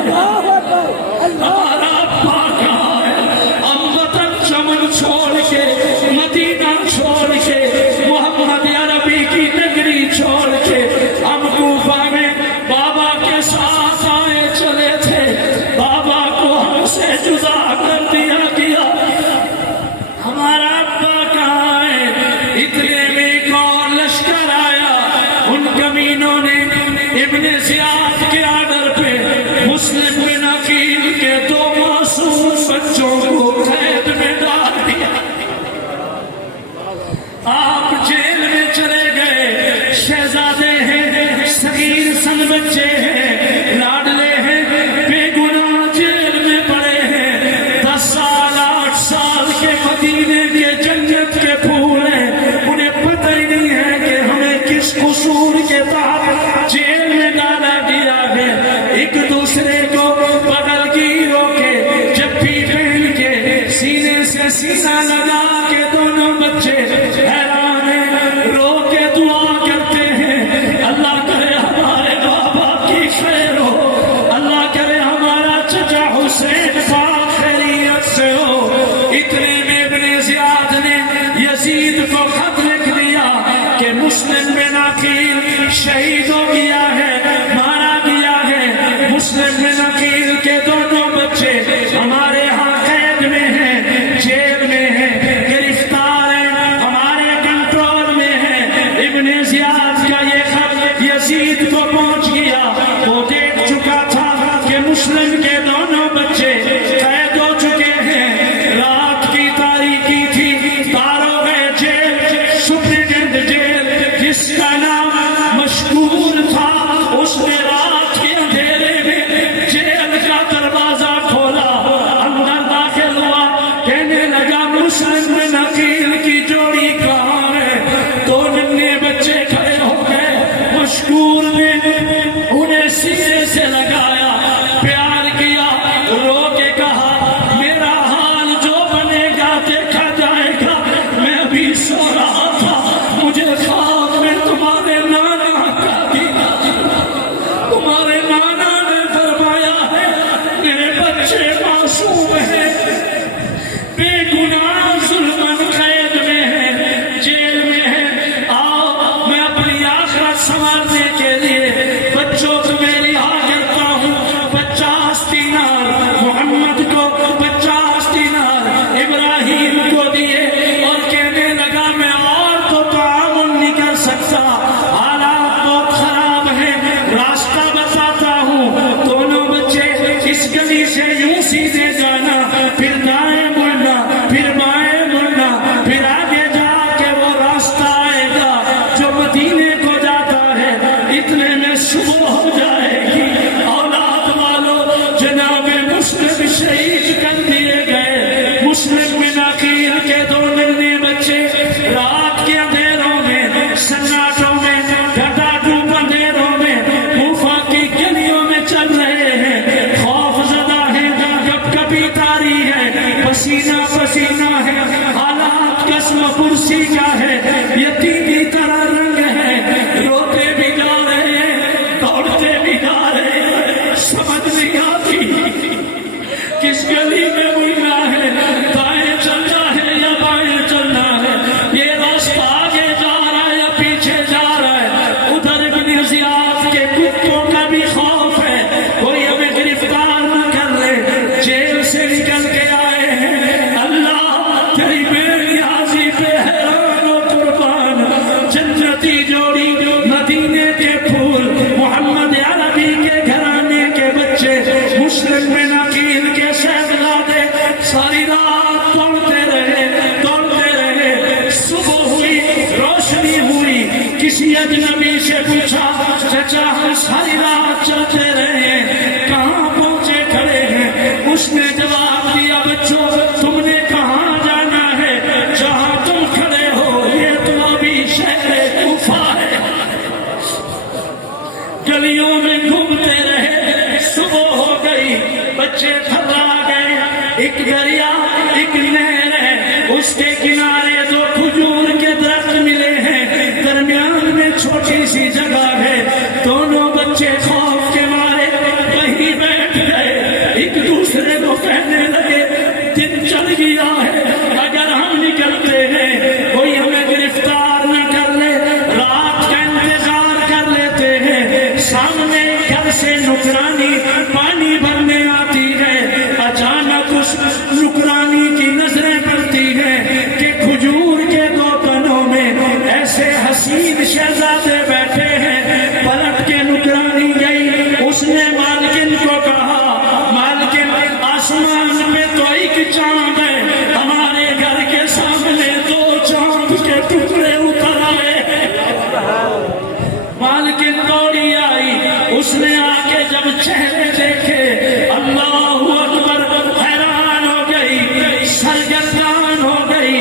ہمارا ابا کہاں ہے؟ ہم وطن چمن چھوڑ کے، مدینہ چھوڑ کے، محمد عربی کی نگری چھوڑ کے ہم کوفہ میں بابا کے ساتھ آئے چلے تھے، بابا کو ہم سے جدا کر دیا گیا، ہمارا ابا کہاں ہے؟ اتنے میں ایک اور لشکر آیا، ان کمینوں نے ابن زیاد کے آرڈر پہ مسلم بن عقیل کے 2 معصوم بچوں کو قید میں ڈال دیا۔ آپ جیل مسلم بن عقیل شہید ہو گیا ہے، مارا گیا ہے۔ مسلم بن عقیل کے دونوں بچے ہمارے ہاں قید میں ہیں، جیل میں ہیں، گرفتار ہیں، ہمارے کنٹرول میں ہیں۔ ابن زیاد کا یہ خط یزید کو پہنچ گیا، وہ دیکھ چکا تھا کہ مسلم کے دونوں بچے قید ہو چکے ہیں۔ رات کی تاریکی تھی، داروغ جیل سپرنٹینڈنٹ جیل جس کا نام مشکور تھا، اس نے رات کے اندھیرے میں جیل کا دروازہ کھولا، اندر داخل ہوا، کہنے لگا مسلم بن عقیل کی جوڑی کہاں ہے؟ دو ننھے بچے کھڑے ہو گئے، مشکور نے انہیں سینے سے لگایا، پیار کیا، رو کے کہا میرا حال جو بنے گا دیکھا جائے گا، میں ابھی سو رہا تھا، مجھے خواب میں تمہارے نانا کا دیدہ، تمہارے نانا نے فرمایا ہے میرے بچے معصوم ہیں، بے گناہ ظلمن قید میں ہیں، جیل میں ہیں، آؤ میں اپنی آخرت سنوارنے کے لیے بچوں کو میری کرتا ہوں۔ 50 دینار محمد کو، 50 دینار ابراہیم کو دیے اور کہنے لگا میں اور تو تعاون نہیں کر سکتا، حالات بہت خراب ہیں، راستہ بتاتا ہوں، دونوں بچے اس گلی سے یوں سیدھے جانا، پھر دائیں مڑنا، پھر بائیں مڑنا، پھر آگے جا کے وہ راستہ آئے گا جو مدینے کو جاتا ہے، اتنے میں صبح ہو جائے گی۔ اولاد والو جناب مسلم شہید کر دیے گئے۔ مسلم بن عقیل کے دو ننھے بچے رات کے اندھیروں میں، سناٹوں میں، گھٹا ڈوب اندھیروں میں کوفہ کی گلیوں میں چل رہے ہیں، خوف زدہ ہیں، کب کبھی تاری ہے، پسینہ پسینہ ہے، حالات قسم پرسی کا ہے، یتیمی طرح رنگ ہے، روتے بھی جا رہے ہیں، دوڑتے بھی جا رہے ہیں، سمجھ نہیں آتی کس گلی میں مڑنا ہے، دائیں چلنا ہے یا بائیں چلنا ہے، یہ راستہ آگے جا رہا ہے یا پیچھے جا رہا ہے۔ ادھر ابن زیاد کے کتوں کا بھی خوف ہے، کوئی ہمیں گرفتار نہ کر لے، جیل سے نکل کے آئے ہیں، اللہ تیری بے نیازی پہ حیران و قربان، جنتی جوڑی مدینے کے پھول، محمد عربی کے گھرانے کے بچے، مسلم بن عقیل کے شہزادے، ساری رات دوڑتے رہے، صبح ہوئی، روشنی ہوئی، کسی اجنبی سے پوچھا چچا ہم ساری رات چلتے رہے، کہاں پہنچے کھڑے ہیں؟ اس نے جواب دیا بچوں تم نے کہاں جانا ہے؟ جہاں تم کھڑے ہو یہ تو ابھی شہر کوفہ ہے۔ گلیوں میں گھومتے رہے، صبح ہو گئی، بچے تھرا گئے، ایک دریا، ایک نہر ہے، اس کے کنارے دو کھجور کے درخت ملے ہیں، درمیان میں چھوٹی سی جگہ ہے، دونوں بچے خوف کے مارے وہیں بیٹھ گئے، ایک دوسرے کو کہنے لگے دن چل گیا ہے، اگر ہم نکلتے ہیں کوئی ہمیں گرفتار نہ کر لے، رات کا انتظار کر لیتے ہیں، سامنے گھر سے نکرانی پانی بھرنے آتی ہے، اچانک اس نکرانی کی نظریں پڑتی ہیں کہ کھجور کے دو تنوں میں ایسے حسین شہزادے بیٹھے ہیں، پلٹ کے نکرانی گئی، اس نے مالکن کو کہا مالکن آسمان پہ تو ایک چاند ہے، ہمارے گھر کے سامنے دو چاند کے ٹکڑے اتر آئے ہیں۔ مالکن دوڑی آئی، اس نے آ کے جب چہرے دیکھے اللہ اکبر، حیران ہو گئی، سرگردان ہو گئی،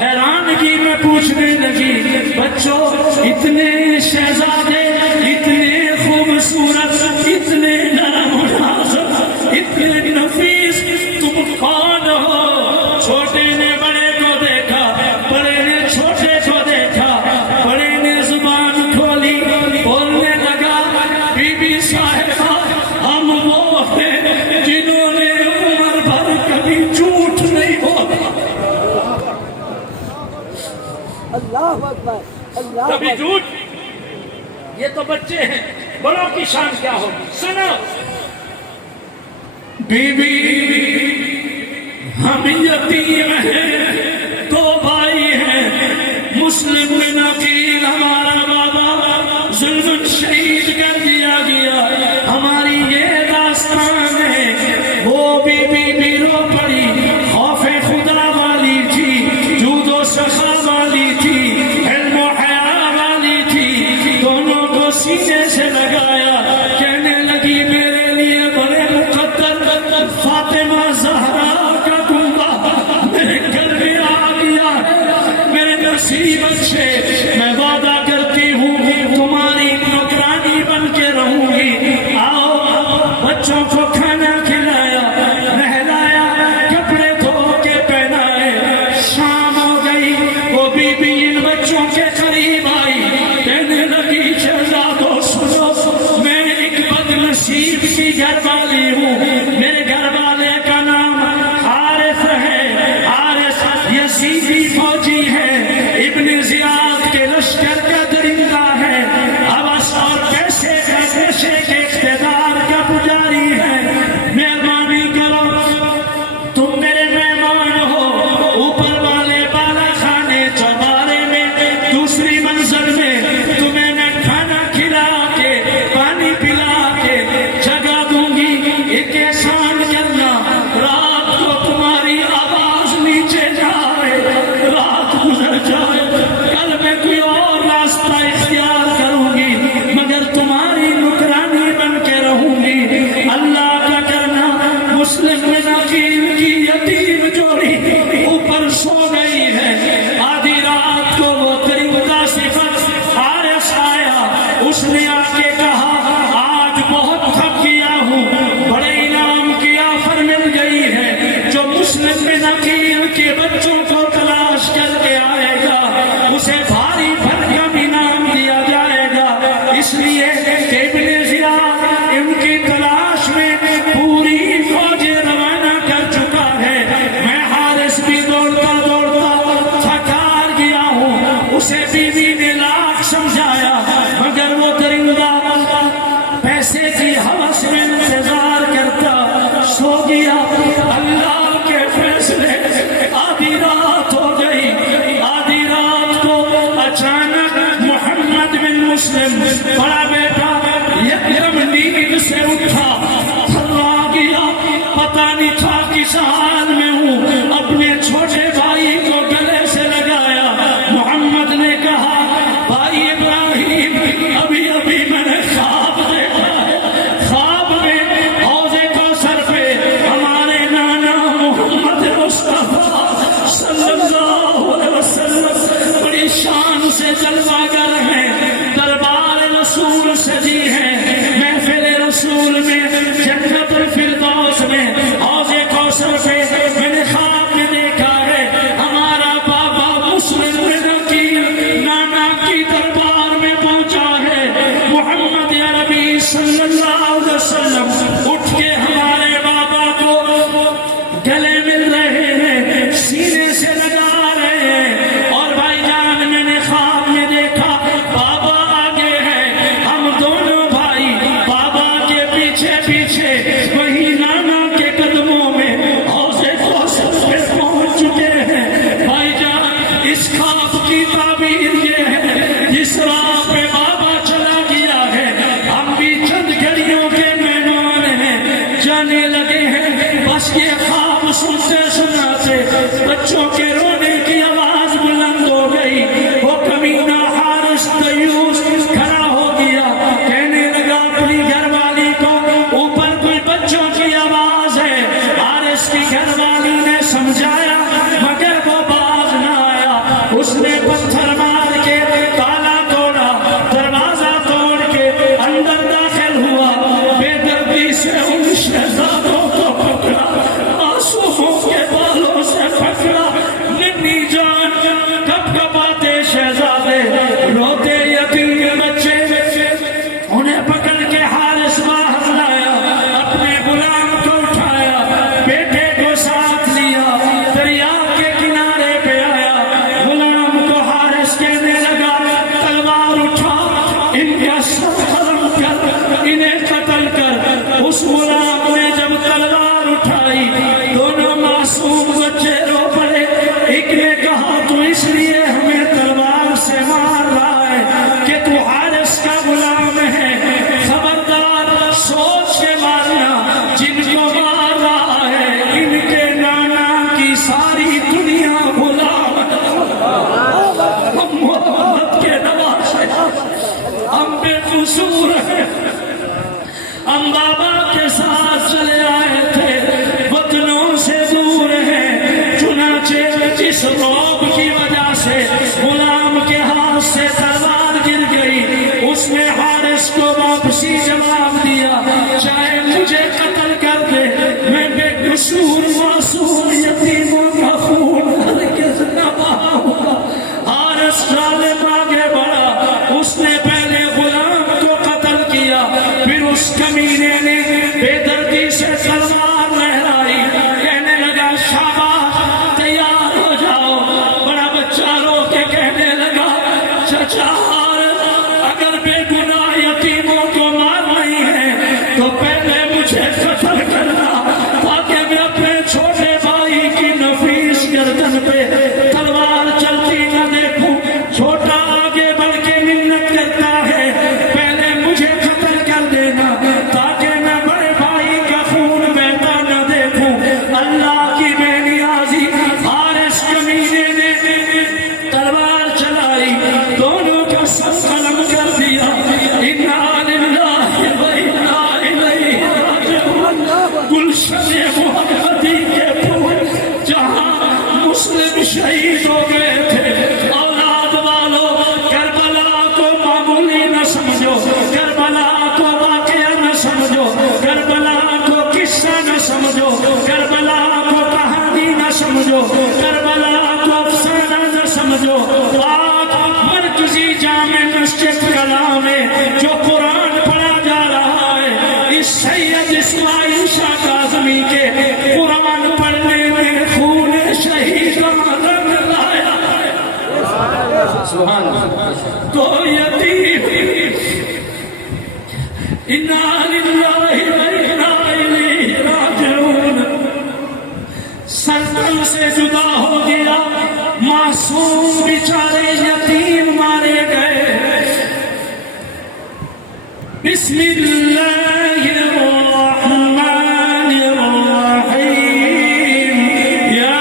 حیرانگی میں پوچھنے لگی بچوں اتنے شہزادے، اتنے خوبصورت، اتنے نرم و نازک، اتنے نفیس، تم کون ہو؟ چھوٹے نے بڑے کو دیکھا، بڑے نے چھوٹے کو دیکھا، بڑے نے زبان کھولی، بولنے لگا بی بی صاحبہ ہم وہ ہیں جنہوں نے عمر بھر کبھی جھوٹ نہیں بولا۔ اللہ اکبر کبھی جھوٹ. یہ تو بچے ہیں، بڑوں کی شان کیا ہوگی. سنو بی بی ہم یتیم ہیں، 2 بھائی ہیں، مسلم بن عقیل ہمارا بابا ظلم شہید کر دیا گیا. ہماری یہ داستان ہے. وہ بی بی رو پڑی، خوف خدا والی تھی، جود و سخا والی تھی، علم و حیا والی تھی. دونوں کو سینے سے لگایا، کہنے لگی میرے لیے بڑے مقدر فاطمہ زہرا کا کنبہ میرے گھر میں آ گیا ہے. میرے نصیبت سے میں وعدہ کرتی ہوں تمہاری نوکرانی بن کے رہوں گی. آؤ بچوں کو کھانا کھلایا، نہلایا، کپڑے دھو کے پہنائے. شام ہو گئی، وہ بی بی ان بچوں کے قریب آئی، کہنے لگی شہزادو سنو، میں ایک بد نصیب کی گھر والی ہوں. میرے گھر والے کا نام حارث ہے. حارث یزیدی فوجی ہے، ابن زیاد کے لشکر کا درندہ ہے، حوث اور پیسے کا پیشے کے اقتدار کا پجاری ہے. مہربانی کرو، تم میرے مہمان ہو. اوپر والے بالا خانے چوبارے میں دوسری منزل میں تمہیں میں کھانا کھلا کے پانی پلا کے جگہ دوں گی. ایک احسان کرنا، رات کو تمہاری آواز نیچے جائے، رات گزر جائے، کل میں کوئی اور راستہ اختیار کروں گی، مگر تمہاری نکرانی بن کے رہوں گی. اللہ کا کرنا مسلم بن عقیل کی یتیم جوڑی اوپر سو گئی ہے. آدھی رات کو وہ درندہ صفت حارث آیا. اس نے آ کے کہا آج بہت تھک گیا ہوں، بڑے انعام کی آفر مل گئی ہے. جو مسلم بن عقیل کے بچوں کو تلاش کر کے آئے گا اسے بھاری بھرکم انعام دیا جائے گا. اس لیے کہ ابن زیاد ان کی تلاش میں پوری فوج روانہ کر چکا ہے. میں حارث بھی دوڑتا دوڑتا تھکار گیا ہوں. اسے بیوی نے لاکھ سمجھایا، مگر وہ درندہ پیسے کی ہوس میں انتظار کرتا سو گیا. اللہ کے فیصلے، آدھی رات ہو گئی. آدھی رات کو اچانک محمد بن مسلم بڑا بیٹا یکدم نیند سے اٹھا، تھرا گیا، پتہ نہیں تھا کس حال میں ہوں. اپنے چھوٹے بھائی کو گلے سے لگایا. محمد نے کہا بھائی ابراہیم، ابھی ابھی میں نے خواب دیکھا ہے. خواب میں حوض کوثر پہ ہمارے نانا محمد مصطفیٰ صلی اللہ علیہ وسلم بڑی شان سے جلوہ گر ہیں. دربار رسول سجی ہے، محفل رسول میں، جنت الفردوس میں، حوض کوثر پہ میں نے خواب میں دیکھا ہے ہمارا بابا مسلم بن عقیل نانا کی دربار میں پہنچا ہے. محمد عربی صلی اللہ علیہ وسلم اٹھ کے ہمارے بابا کو گلے مل رہے ہیں، سینے سے لگا رہے ہیں. اور بھائی جان، میں نے خواب میں دیکھا چار اگر بے گناہ یتیموں کو مار نہیں ہے تو پہلے مجھے قتل کرنا تاکہ میں اپنے چھوٹے بھائی کی نفیس گردن پہ تلوار چلتی نہ دیکھوں. چھوٹا آگے بڑھ کے منت کرتا ہے پہلے مجھے قتل کر دینا تاکہ میں بڑے بھائی کا خون بہتا نہ دیکھوں. اللہ کی بے نیازی حارث کمینے نے تلوار چلائی دونوں کا سب قلم کر دیا. انا للہ و انا الیہ راجعون. گلشن محمدی کے پھول جہاں مسلم شہید ہو گئے تھے. اولاد والو کربلا کو معمولی نہ سمجھو, کربلا کو واقعہ نہ سمجھو, کربلا کو قصہ نہ سمجھو, کربلا کو کہانی نہ سمجھو, کربلا کو افسانہ نہ سمجھو. آج مرکزی جامع مسجد کلا میں جو قرآن پڑھا جا رہا ہے اس سید اسماعیل شاہ کاظمی کے قرآن پڑھنے میں خون شہیدان رنگ لایا ہے. سبحان اللہ. تو یتیم انا للہ و انا الیہ راجعون سرکل سے جدا ہو گیا. معصوم بیچارے یتیم مارے گئے. بسم اللہ الرحمن الرحیم. یا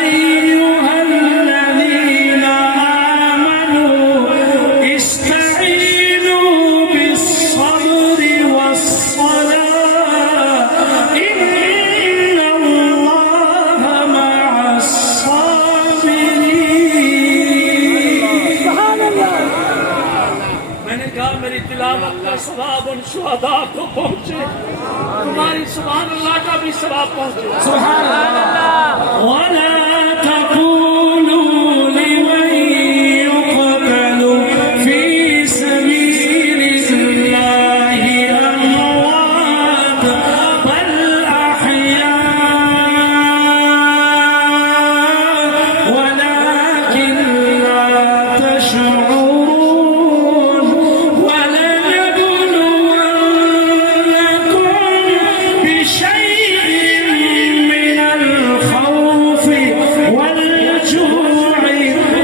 ایہا الذین آمنوا استعینوا بالصبر والصلاة ان اللہ مع الصابرین. میں نے کہا میری تلاوت کا ثواب ان شہداء کو پہنچے, تمہاری سبحان اللہ کا بھی ثواب پہنچے. ولا تقولوا لمن يقتل في سبيل الله أموات بل أحياء ولكن لا تشعرون. ولنبلونكم بشيء من الخوف والجوع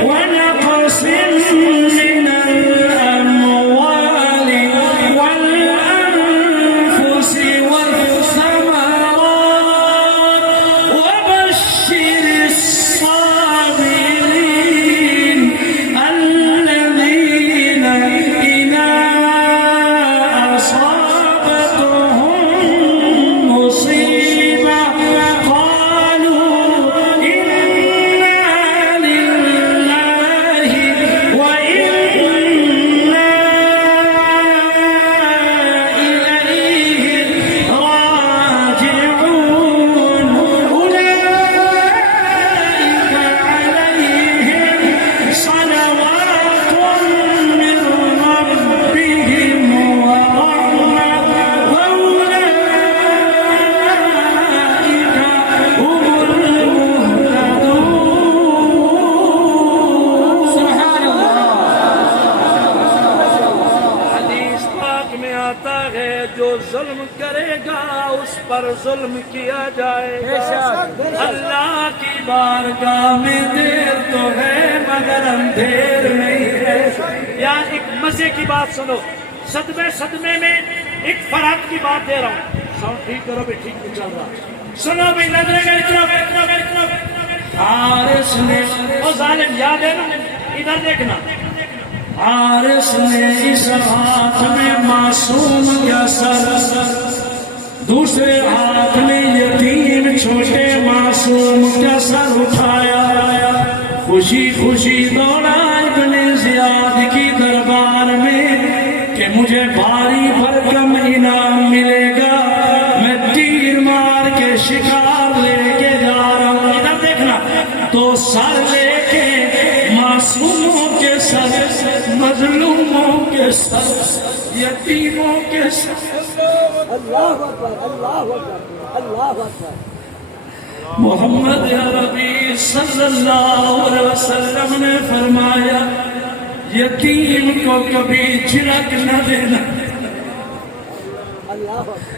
ونقص من الأموال والأنفس والثمرات وبشر الصابرين الذين إذا أصابتهم مصيبة قالوا إنا لله وإنا إليه راجعون. أولئك عليهم صلوات من ربهم ورحمة وأولئك هم المهتدون. سبحان اللہ. حدیث پاک میں آتا ہے جو ظلم کرے گا اس پر ظلم کیا جائے گا. اللہ کی بارگاہ میں دیر تو ہے مگر اندھیر نہیں ہے. یا ایک مزے کی بات سنو, صدمے میں ایک فرحت کی بات دے رہا ہوں. ساؤنڈ ٹھیک کرو بھی, ٹھیک نہیں چل رہا. سنو بھی, نظریں میری طرف. حارث نے او ظالم یاد ہے نا, ادھر دیکھنا. حارث نے اس ہاتھ میں معصوم کا سر, دوسرے ہاتھ میں یتیم چھوٹے معصوم کا سر اٹھایا. خوشی خوشی دوڑا ابن زیاد کی دربار میں کہ مجھے بھاری بھرکم انعام ملے گا. میں تیر مار کے شکار لے کے جا رہا ہوں. ادھر دیکھنا. تو سر لے کے معصوموں کے سر, مظلوموں کے سر, یتیموں کے سر. اللہ اکبر, اللہ اکبر, اللہ اکبر. محمد عربی صلی اللہ علیہ وسلم نے فرمایا یتیم کو کبھی جھڑک نہ دینا،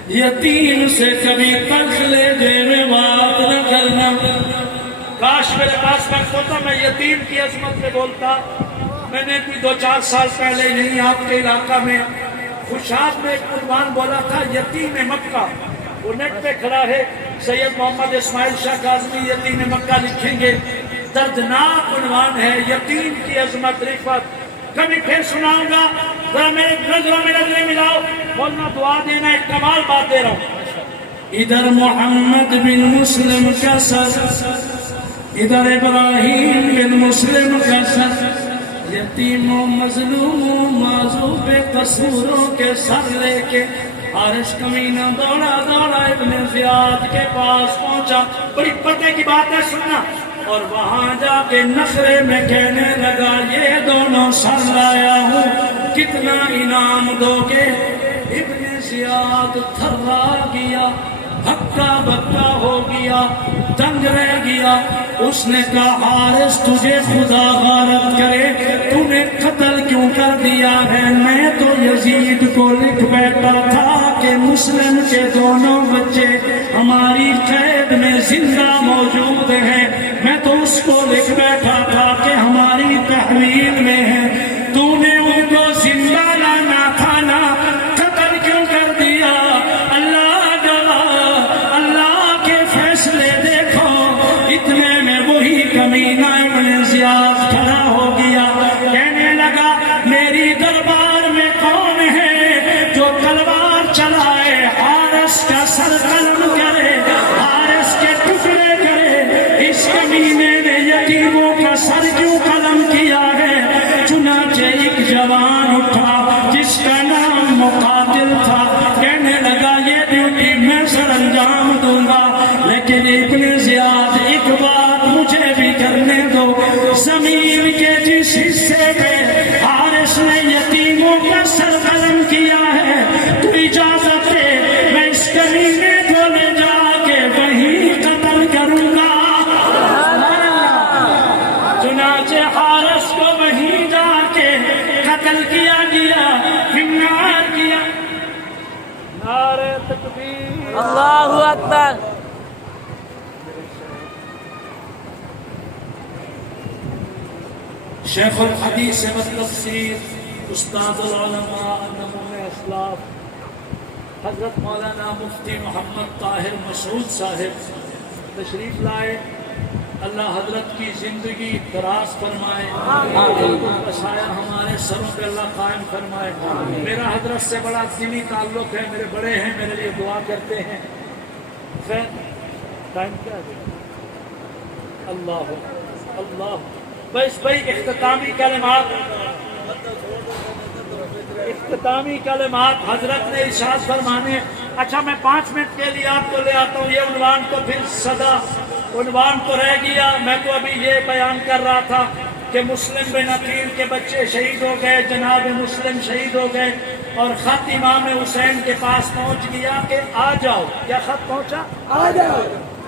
یتیم سے کبھی تلخ لہجے میں بات نہ کرنا۔ کاش میرے پاس وقت ہوتا میں یتیم کی عظمت پہ بولتا۔ میں نے کوئی 2-4 سال پہلے یہیں آپ کے علاقہ میں خوشاب میں ایک عنوان بولا تھا، یتیم مکہ۔ وہ نیٹ پہ کھڑا ہے، سید محمد اسماعیل شاہ کاظمی یتیم مکہ لکھیں گے، دردناک عنوان ہے، یتیم کی عظمت رفعت۔ کبھی پھر سناؤں گا، ذرا میرے نظروں میں نظریں ملاؤ، بولنا دعا دینا، ایک کمال بات دے رہا ہوں۔ ادھر محمد بن مسلم کا سر، ادھر ابراہیم بن مسلم کا سر، یتیم و مظلوم و معذور بے قصوروں کے سر لے کے حارث کمینہ دوڑا دوڑا ابن زیاد کے پاس پہنچا۔ بڑی پتے کی بات ہے، سننا۔ اور وہاں جا کے نخرے میں کہنے لگا یہ دونوں سر لایا ہوں، کتنا انعام دو گے؟ ابن زیاد تھرا گیا، ہکا بکا ہو گیا، دنگ رہ گیا۔ اس نے کہا حارث تجھے خدا غارت کرے، تو نے قتل کیوں کر دیا ہے؟ میں تو یزید کو لکھ بیٹھا تھا کہ مسلم کے دونوں بچے ہماری قید میں زندہ موجود ہیں، میں تو اس کو لکھ بیٹھا تھا کہ ہماری تحویل میں ہے، تو نے ان کو زندہ لانا تھا نا، قتل کیوں کر دیا؟ اللہ گواہ، اللہ کے فیصلے دیکھو۔ اتنے میں وہی کمینہ ابن زیاد کھڑا ہو گیا، کہنے لگا میری دربار میں کون ہے جو تلوار چلائے، حارث کا سر قلم کرے، حارث کے ٹکڑے کرے؟ اس کمینے نے یتیموں کا سر کیوں قلم کیا ہے؟ چنانچہ ایک جوان اٹھا جس کا نام مقاتل تھا، کہنے لگا یہ ڈیوٹی میں سر انجام دوں گا، لیکن ابن زیاد ایک بات مجھے بھی کرنے دو، زمین کے جس حصے پہ حارث نے یتیموں کا سر قلم کیا ہے، تو اجازت دے میں اس کمینے کو لے جا کے وہیں قتل کروں گا۔ چنانچہ حارث کو وہیں جا کے قتل کیا گیا، فنار کیا۔ نعرہ تکبیر، اللہ اکبر۔ شیخ الحدیث والتفسیر، استاد العلماء، نمونہ اسلاف حضرت مولانا مفتی محمد طاہر مسعود صاحب تشریف لائے۔ اللہ حضرت کی زندگی دراز فرمائے، بسایا ہمارے سروں پہ اللہ قائم فرمائے۔ میرا حضرت سے بڑا دینی تعلق ہے، میرے بڑے ہیں، میرے لیے دعا کرتے ہیں۔ خیر ٹائم کیا ہے؟ اللہ اللہ بس بھائی اختتامی کلمات حضرت نے ارشاد فرمانے۔ اچھا میں 5 منٹ کے لیے آپ کو لے آتا ہوں، یہ عنوان تو پھر صدا عنوان تو رہ گیا۔ میں تو ابھی یہ بیان کر رہا تھا کہ مسلم بن عقیل کے بچے شہید ہو گئے، جناب مسلم شہید ہو گئے، اور خط امام حسین کے پاس پہنچ گیا کہ آ جاؤ۔ کیا خط پہنچا؟ آ جاؤ۔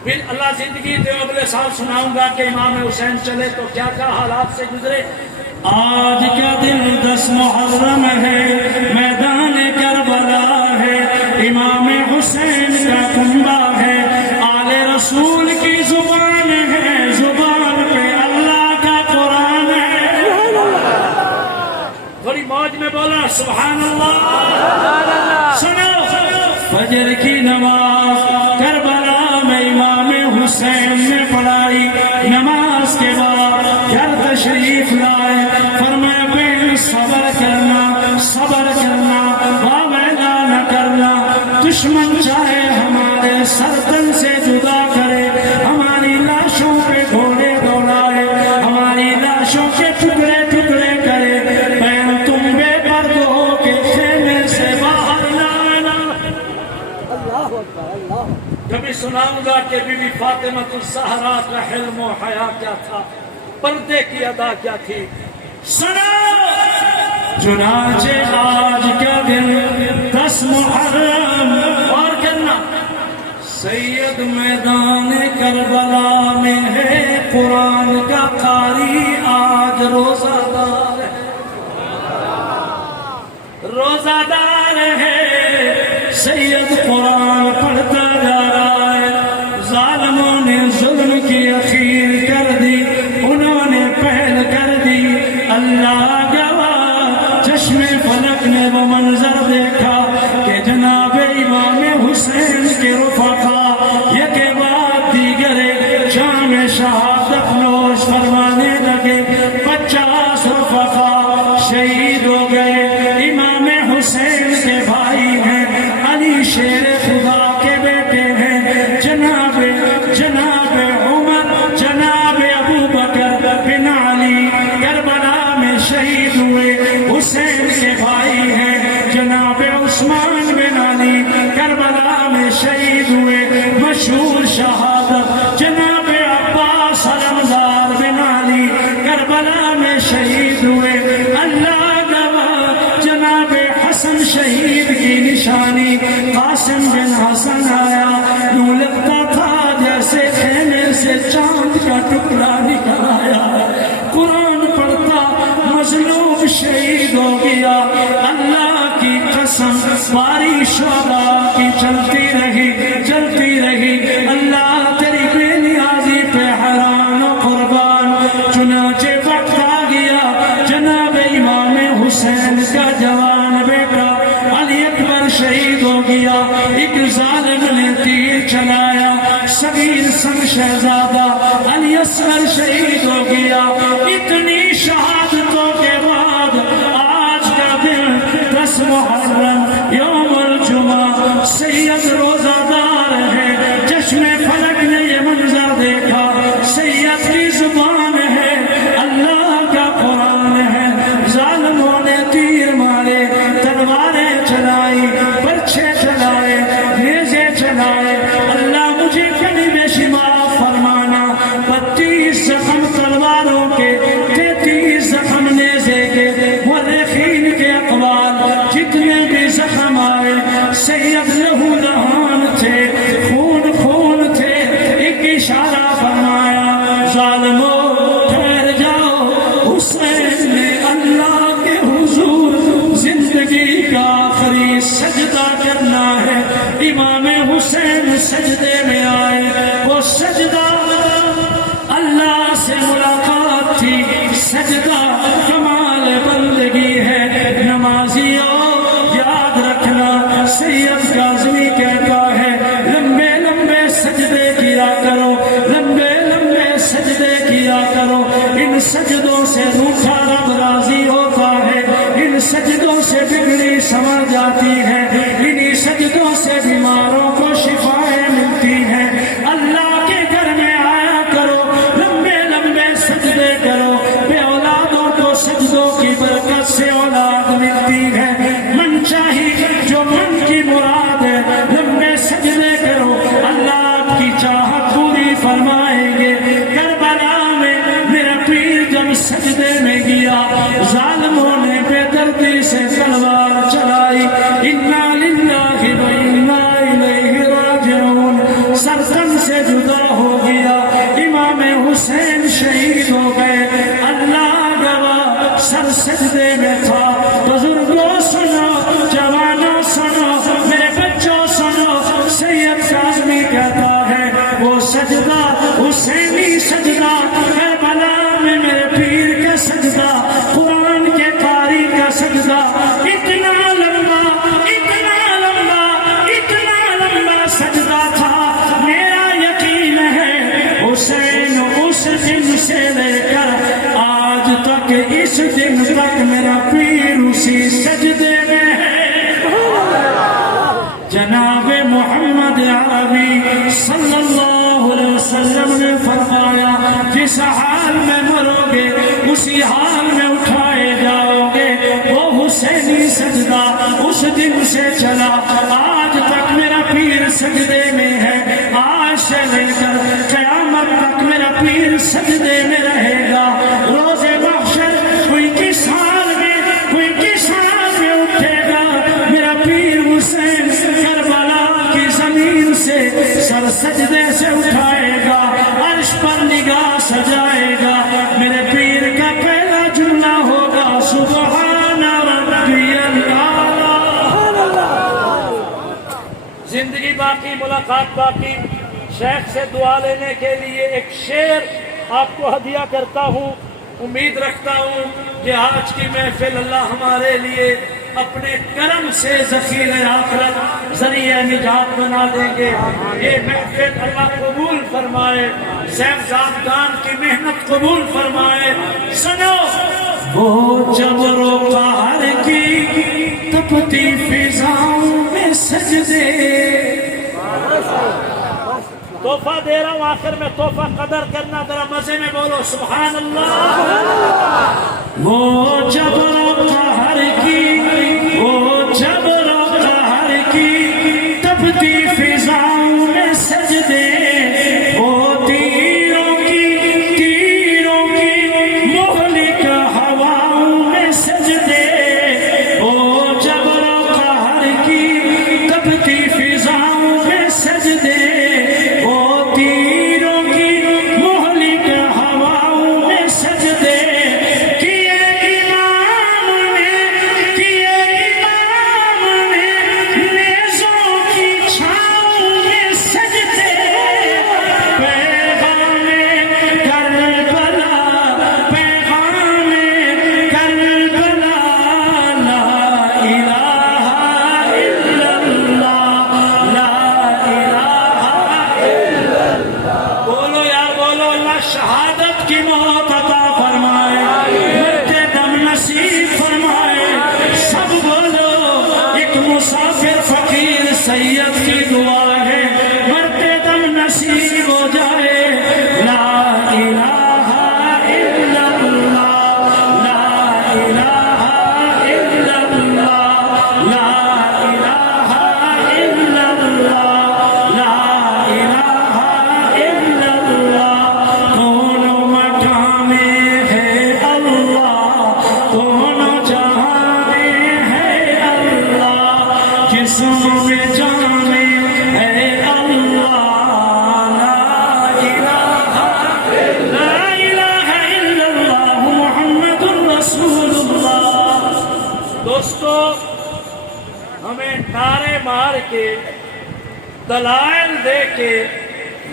پھر اللہ زندگی دے اگلے سال سناؤں گا کہ امام حسین چلے تو کیا کیا حالات سے گزرے۔ آج کا دن 10 محرم ہے، میدان کربلا ہے، امام حسین کا کنبہ ہے، آل رسول کی زبان ہے، زبان پہ اللہ کا قرآن ہے۔ تھوڑی موج میں بولا سبحان اللہ۔ سنو فجر کی نماز کربلا میں امام حسین نے پڑھائی، نماز کے بعد گھر تشریف لائے، فرمایا بہن صبر کرنا، صبر کرنا، واویلا نہ کرنا، دشمن چاہے ہمارے سرتن سے جدا کرے، ہماری لاشوں پہ گھوڑے دوڑائے، ہماری لاشوں کے ٹکڑے ٹکڑے کرے، بہن تم بے پرد ہو کے خیمے سے باہر نہ آنا۔ کبھی سناؤں گا کہ بی بی فاطمہ الزہرا کا حلم و حیا کیا تھا، پردے کی ادا کیا تھی۔ سنا چنانچہ آج کا دن 10 محرم، اور کرنا سید تک میدان کربلا میں ہے قرآن کا قاری آج روزہ دار ہے، روزہ دار ہے، سید قرآن پڑھتا جا رہا ہے، ظالموں نے ظلم کی اخیر کر دی، انہوں نے پہل کر دی، اللہ گواہ چشم فلک نے وہ منظر دیکھا کہ جناب امام حسین کے رفقا یک بعد دیگر شام شہادت نوش فرمانے لگے، 50 رفقا شہید ہو گئے، امام حسین کے بھائی ہیں، علی شیر خدا کے بیٹے ہیں، جناب عمر، جناب ابو بکر بن علی کربلا میں شہید ہوئے، حسین کے بھائی ہیں، جناب عثمان بن علی کربلا میں شہید ہوئے، مشہور شہادت جناب عباس علمدار بن علی کربلا میں شہید ہوئے، اللہ گواہ جناب حسن شہید کی نشانی، قاسم بن حسن آیا، یوں لگتا تھا جیسے خیمے سے چاند کا ٹکڑا نکل آیا، قرآن پڑھتا مظلوم شہید ہو گیا، اللہ کی قسم بارش شعبہ کی چلتی رہی، اللہ تیری بے نیازی پہ حیران و قربان، چنانچہ وقت آ گیا، جناب امام حسین کا جوان بیٹا علی اکبر شہید ہو گیا، ایک ظالم نے تیر چلایا، صغیر سن شہزادہ علی اصغر شہید ہو گیا، اتنی شہادتوں کے بعد آج کا دن 10 محرم یوم الجمعہ، سید روزہ دار ہے، چشم فلک نے یہ منظر دیکھا، سید کی زبان ہے، اللہ کا قرآن ہے، ظالموں نے تیر مارے، تلواریں چلائی، برچھے چلائے، نیزے چلائے، اللہ مجھے کبھی بے شمار فرمانا، 32 زخم تلواروں کے، 33 زخم نیزے کے، مورخین کے اقوال جتنے بھی زخم آئے، سید لہو لہان تھے، خون تھے، ایک اشارہ فرمایا، ظالموں ٹھہر جاؤ، حسین نے اللہ کے حضور زندگی کا آخری سجدہ کرنا ہے، امام حسین سجدے میں آئے، وہ سجدہ اللہ سے ملاقات تھی، سجدہ کمال بندگی ہے، نمازیوں یاد رکھنا، سید کاظمی کہتا ہے لمبے لمبے سجدے کیا کرو، لمبے لمبے سجدے کیا کرو، ان سجدوں سے روٹھا رب راضی ہوتا ہے، ان سجدوں سے بگڑی سنور جاتی ہے، انہی سجدوں سے بیماروں کو شفائیں ملتی ہیں، اللہ کے گھر میں آیا کرو، لمبے لمبے سجدے کرو، بے اولادوں کو سجدوں کی برکت سے اولاد ملتی ہے، من چاہی جو من کی مراد ہے، لمبے سجدے کرو، اللہ آپ کی چاہت پوری فرمائیں گے، کربلا میں میرا پیر جب سجدے میں گیا، ظالموں نے بے دردی سے تلوار چلائی، انا للہ و انا الیہ راجعون، سرزن سے جدا ہو گیا، امام حسین شہید ہو گئے، اللہ گواہ سر سجدے میں تھا، بزرگوں سنو، جوانوں سنو، میرے بچوں سنو، سید کاظمی کہتا ہے وہ سجدہ حسینی سجدہ، کربلا میں میرے پیر کا سجدہ، قرآن کے قاری کا سجدہ، اتنا لمبا سجدہ تھا، میرا یقین ہے حسین اس دن سے لے کر آج تک، اس دن تک میرا پیر اسی سجدے میں ہے، جناب محمد عربی صلی اللہ علیہ وسلم نے فرمایا جس حال میں مرو گے اسی حال میں اٹھائے جاؤ گے، وہ حسینی سجدہ اس دن سے چلا، آج تک میرا پیر سجدے میں ہے، آج سے لے کر قیامت تک میرا پیر سجدے میں رہے گا، روز محشر کوئی کس حال میں اٹھے گا، میرا پیر حسین کربلا کی زمین سے سر سجدے باقی ملاقات باقی. شیخ سے دعا لینے کے لیے ایک شعر آپ کو ہدیہ کرتا ہوں. امید رکھتا ہوں کہ آج کی محفل اللہ ہمارے لیے اپنے کرم سے ذخیرہ آخرت ذریعہ نجات بنا دیں گے. یہ محفل اللہ قبول فرمائے, صاحبزادگان کی محنت قبول فرمائے. سنو وہ جبر و قہر کی تپتی فضاؤں میں سجدے. تحفہ دے رہا ہوں, آخر میں تحفہ قدر کرنا, ذرا مزے میں بولو سبحان اللہ. وہ جبر و قہر کی, وہ جبر و قہر کی تپتی فضاؤں میں سجدے, وہ تیروں کی مہلک ہواؤں میں سجدے, وہ جبر و قہر کی تپتی فضاؤں میں سجدے, شہادت کی موت عطا فرمائے, مرتے دم نصیب فرمائے. سب بولو ایک مسافر فقیر سید کی دعا ہے, مرتے دم نصیب ہو جائے. لا الہ الا اللہ, لا الہ الا اللہ, لا الہ الا اللہ, لا الہ الا اللہ. دوستو, ہمیں نعرے مار کے دلائل دے کے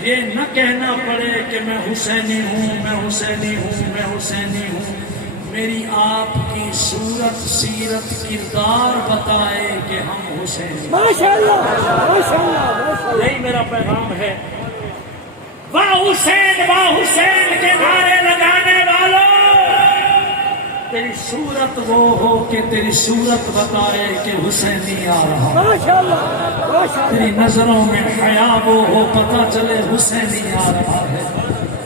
یہ نہ کہنا پڑے کہ میں حسینی ہوں, میں حسینی ہوں, میں حسینی ہوں. میری آپ کی صورت, سیرت, کردار بتائے کہ ہم حسین. یہی میرا پیغام ہے. واہ حسین, واہ حسین کے نعرے لگانے والوں, تیری صورت وہ ہو کہ تیری صورت بتائے کہ حسینی آ رہا. تیری نظروں میں حیا وہ ہو, پتہ چلے حسینی آ رہا ہے.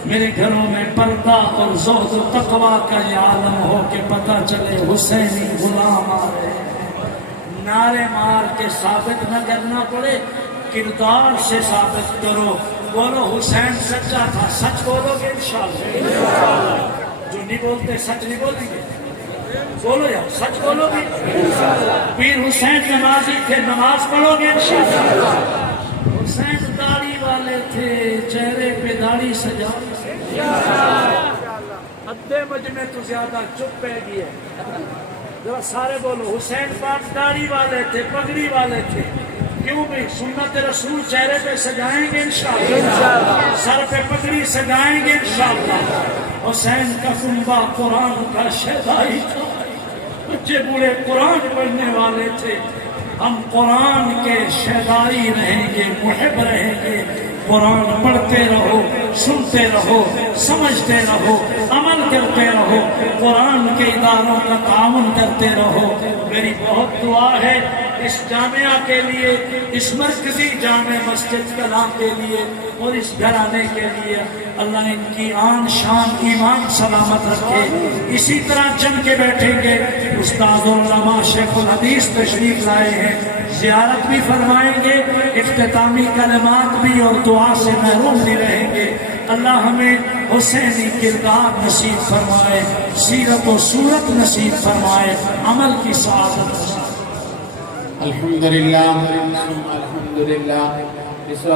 میرے گھروں میں پردہ اور زہد و تقویٰ کا یہ عالم ہو کہ پتہ چلے حسینی غلام آ رہے ہیں. نعرے مار کے ثابت نہ کرنا پڑے, کردار سے ثابت کرو. بولو حسین سچا تھا, سچ بولو گے انشاءاللہ. جو نہیں بولتے سچ نہیں بولیں گے, بولو یار سچ بولو گے. پیر حسین نمازی تھے, نماز پڑھو گے انشاءاللہ. حسین داڑھی والے تھے, چہرے پہ داڑھی سجا. ادھے مجمع تو زیادہ چپ پہ گئی ہے. ذرا سارے بولو حسین پاک داڑھی والے تھے, پگڑی والے تھے. کیوں بھی سنت رسول چہرے پہ سجائیں گے انشاءاللہ, سر پہ پگڑی سجائیں گے انشاءاللہ. حسین کا کنبہ قرآن کا شہدائی تھا, بچے بوڑھے قرآن پڑھنے والے تھے. ہم قرآن کے شہدائی رہیں گے, محب رہیں گے. قرآن پڑھتے رہو, سنتے رہو, سمجھتے رہو, عمل کرتے رہو, قرآن کے اداروں کا تعاون کرتے رہو. میری بہت دعا ہے اس جامعہ کے لیے, اس مرکزی جامع مسجد کلام کے لیے اور اس گھرانے کے لیے. اللہ ان کی آن شان ایمان سلامت رکھے. اسی طرح جم کے بیٹھیں گے. استاد علماء شیخ الحدیث تشریف لائے ہیں, زیارت بھی فرمائیں گے, اختتامی کلمات بھی اور دعا سے محروم نہیں رہیں گے. اللہ ہمیں حسینی کردار نصیب فرمائے, سیرت و صورت نصیب فرمائے, عمل کی سعادت نصیب. الحمدللہ الحمدللہ. اس وقت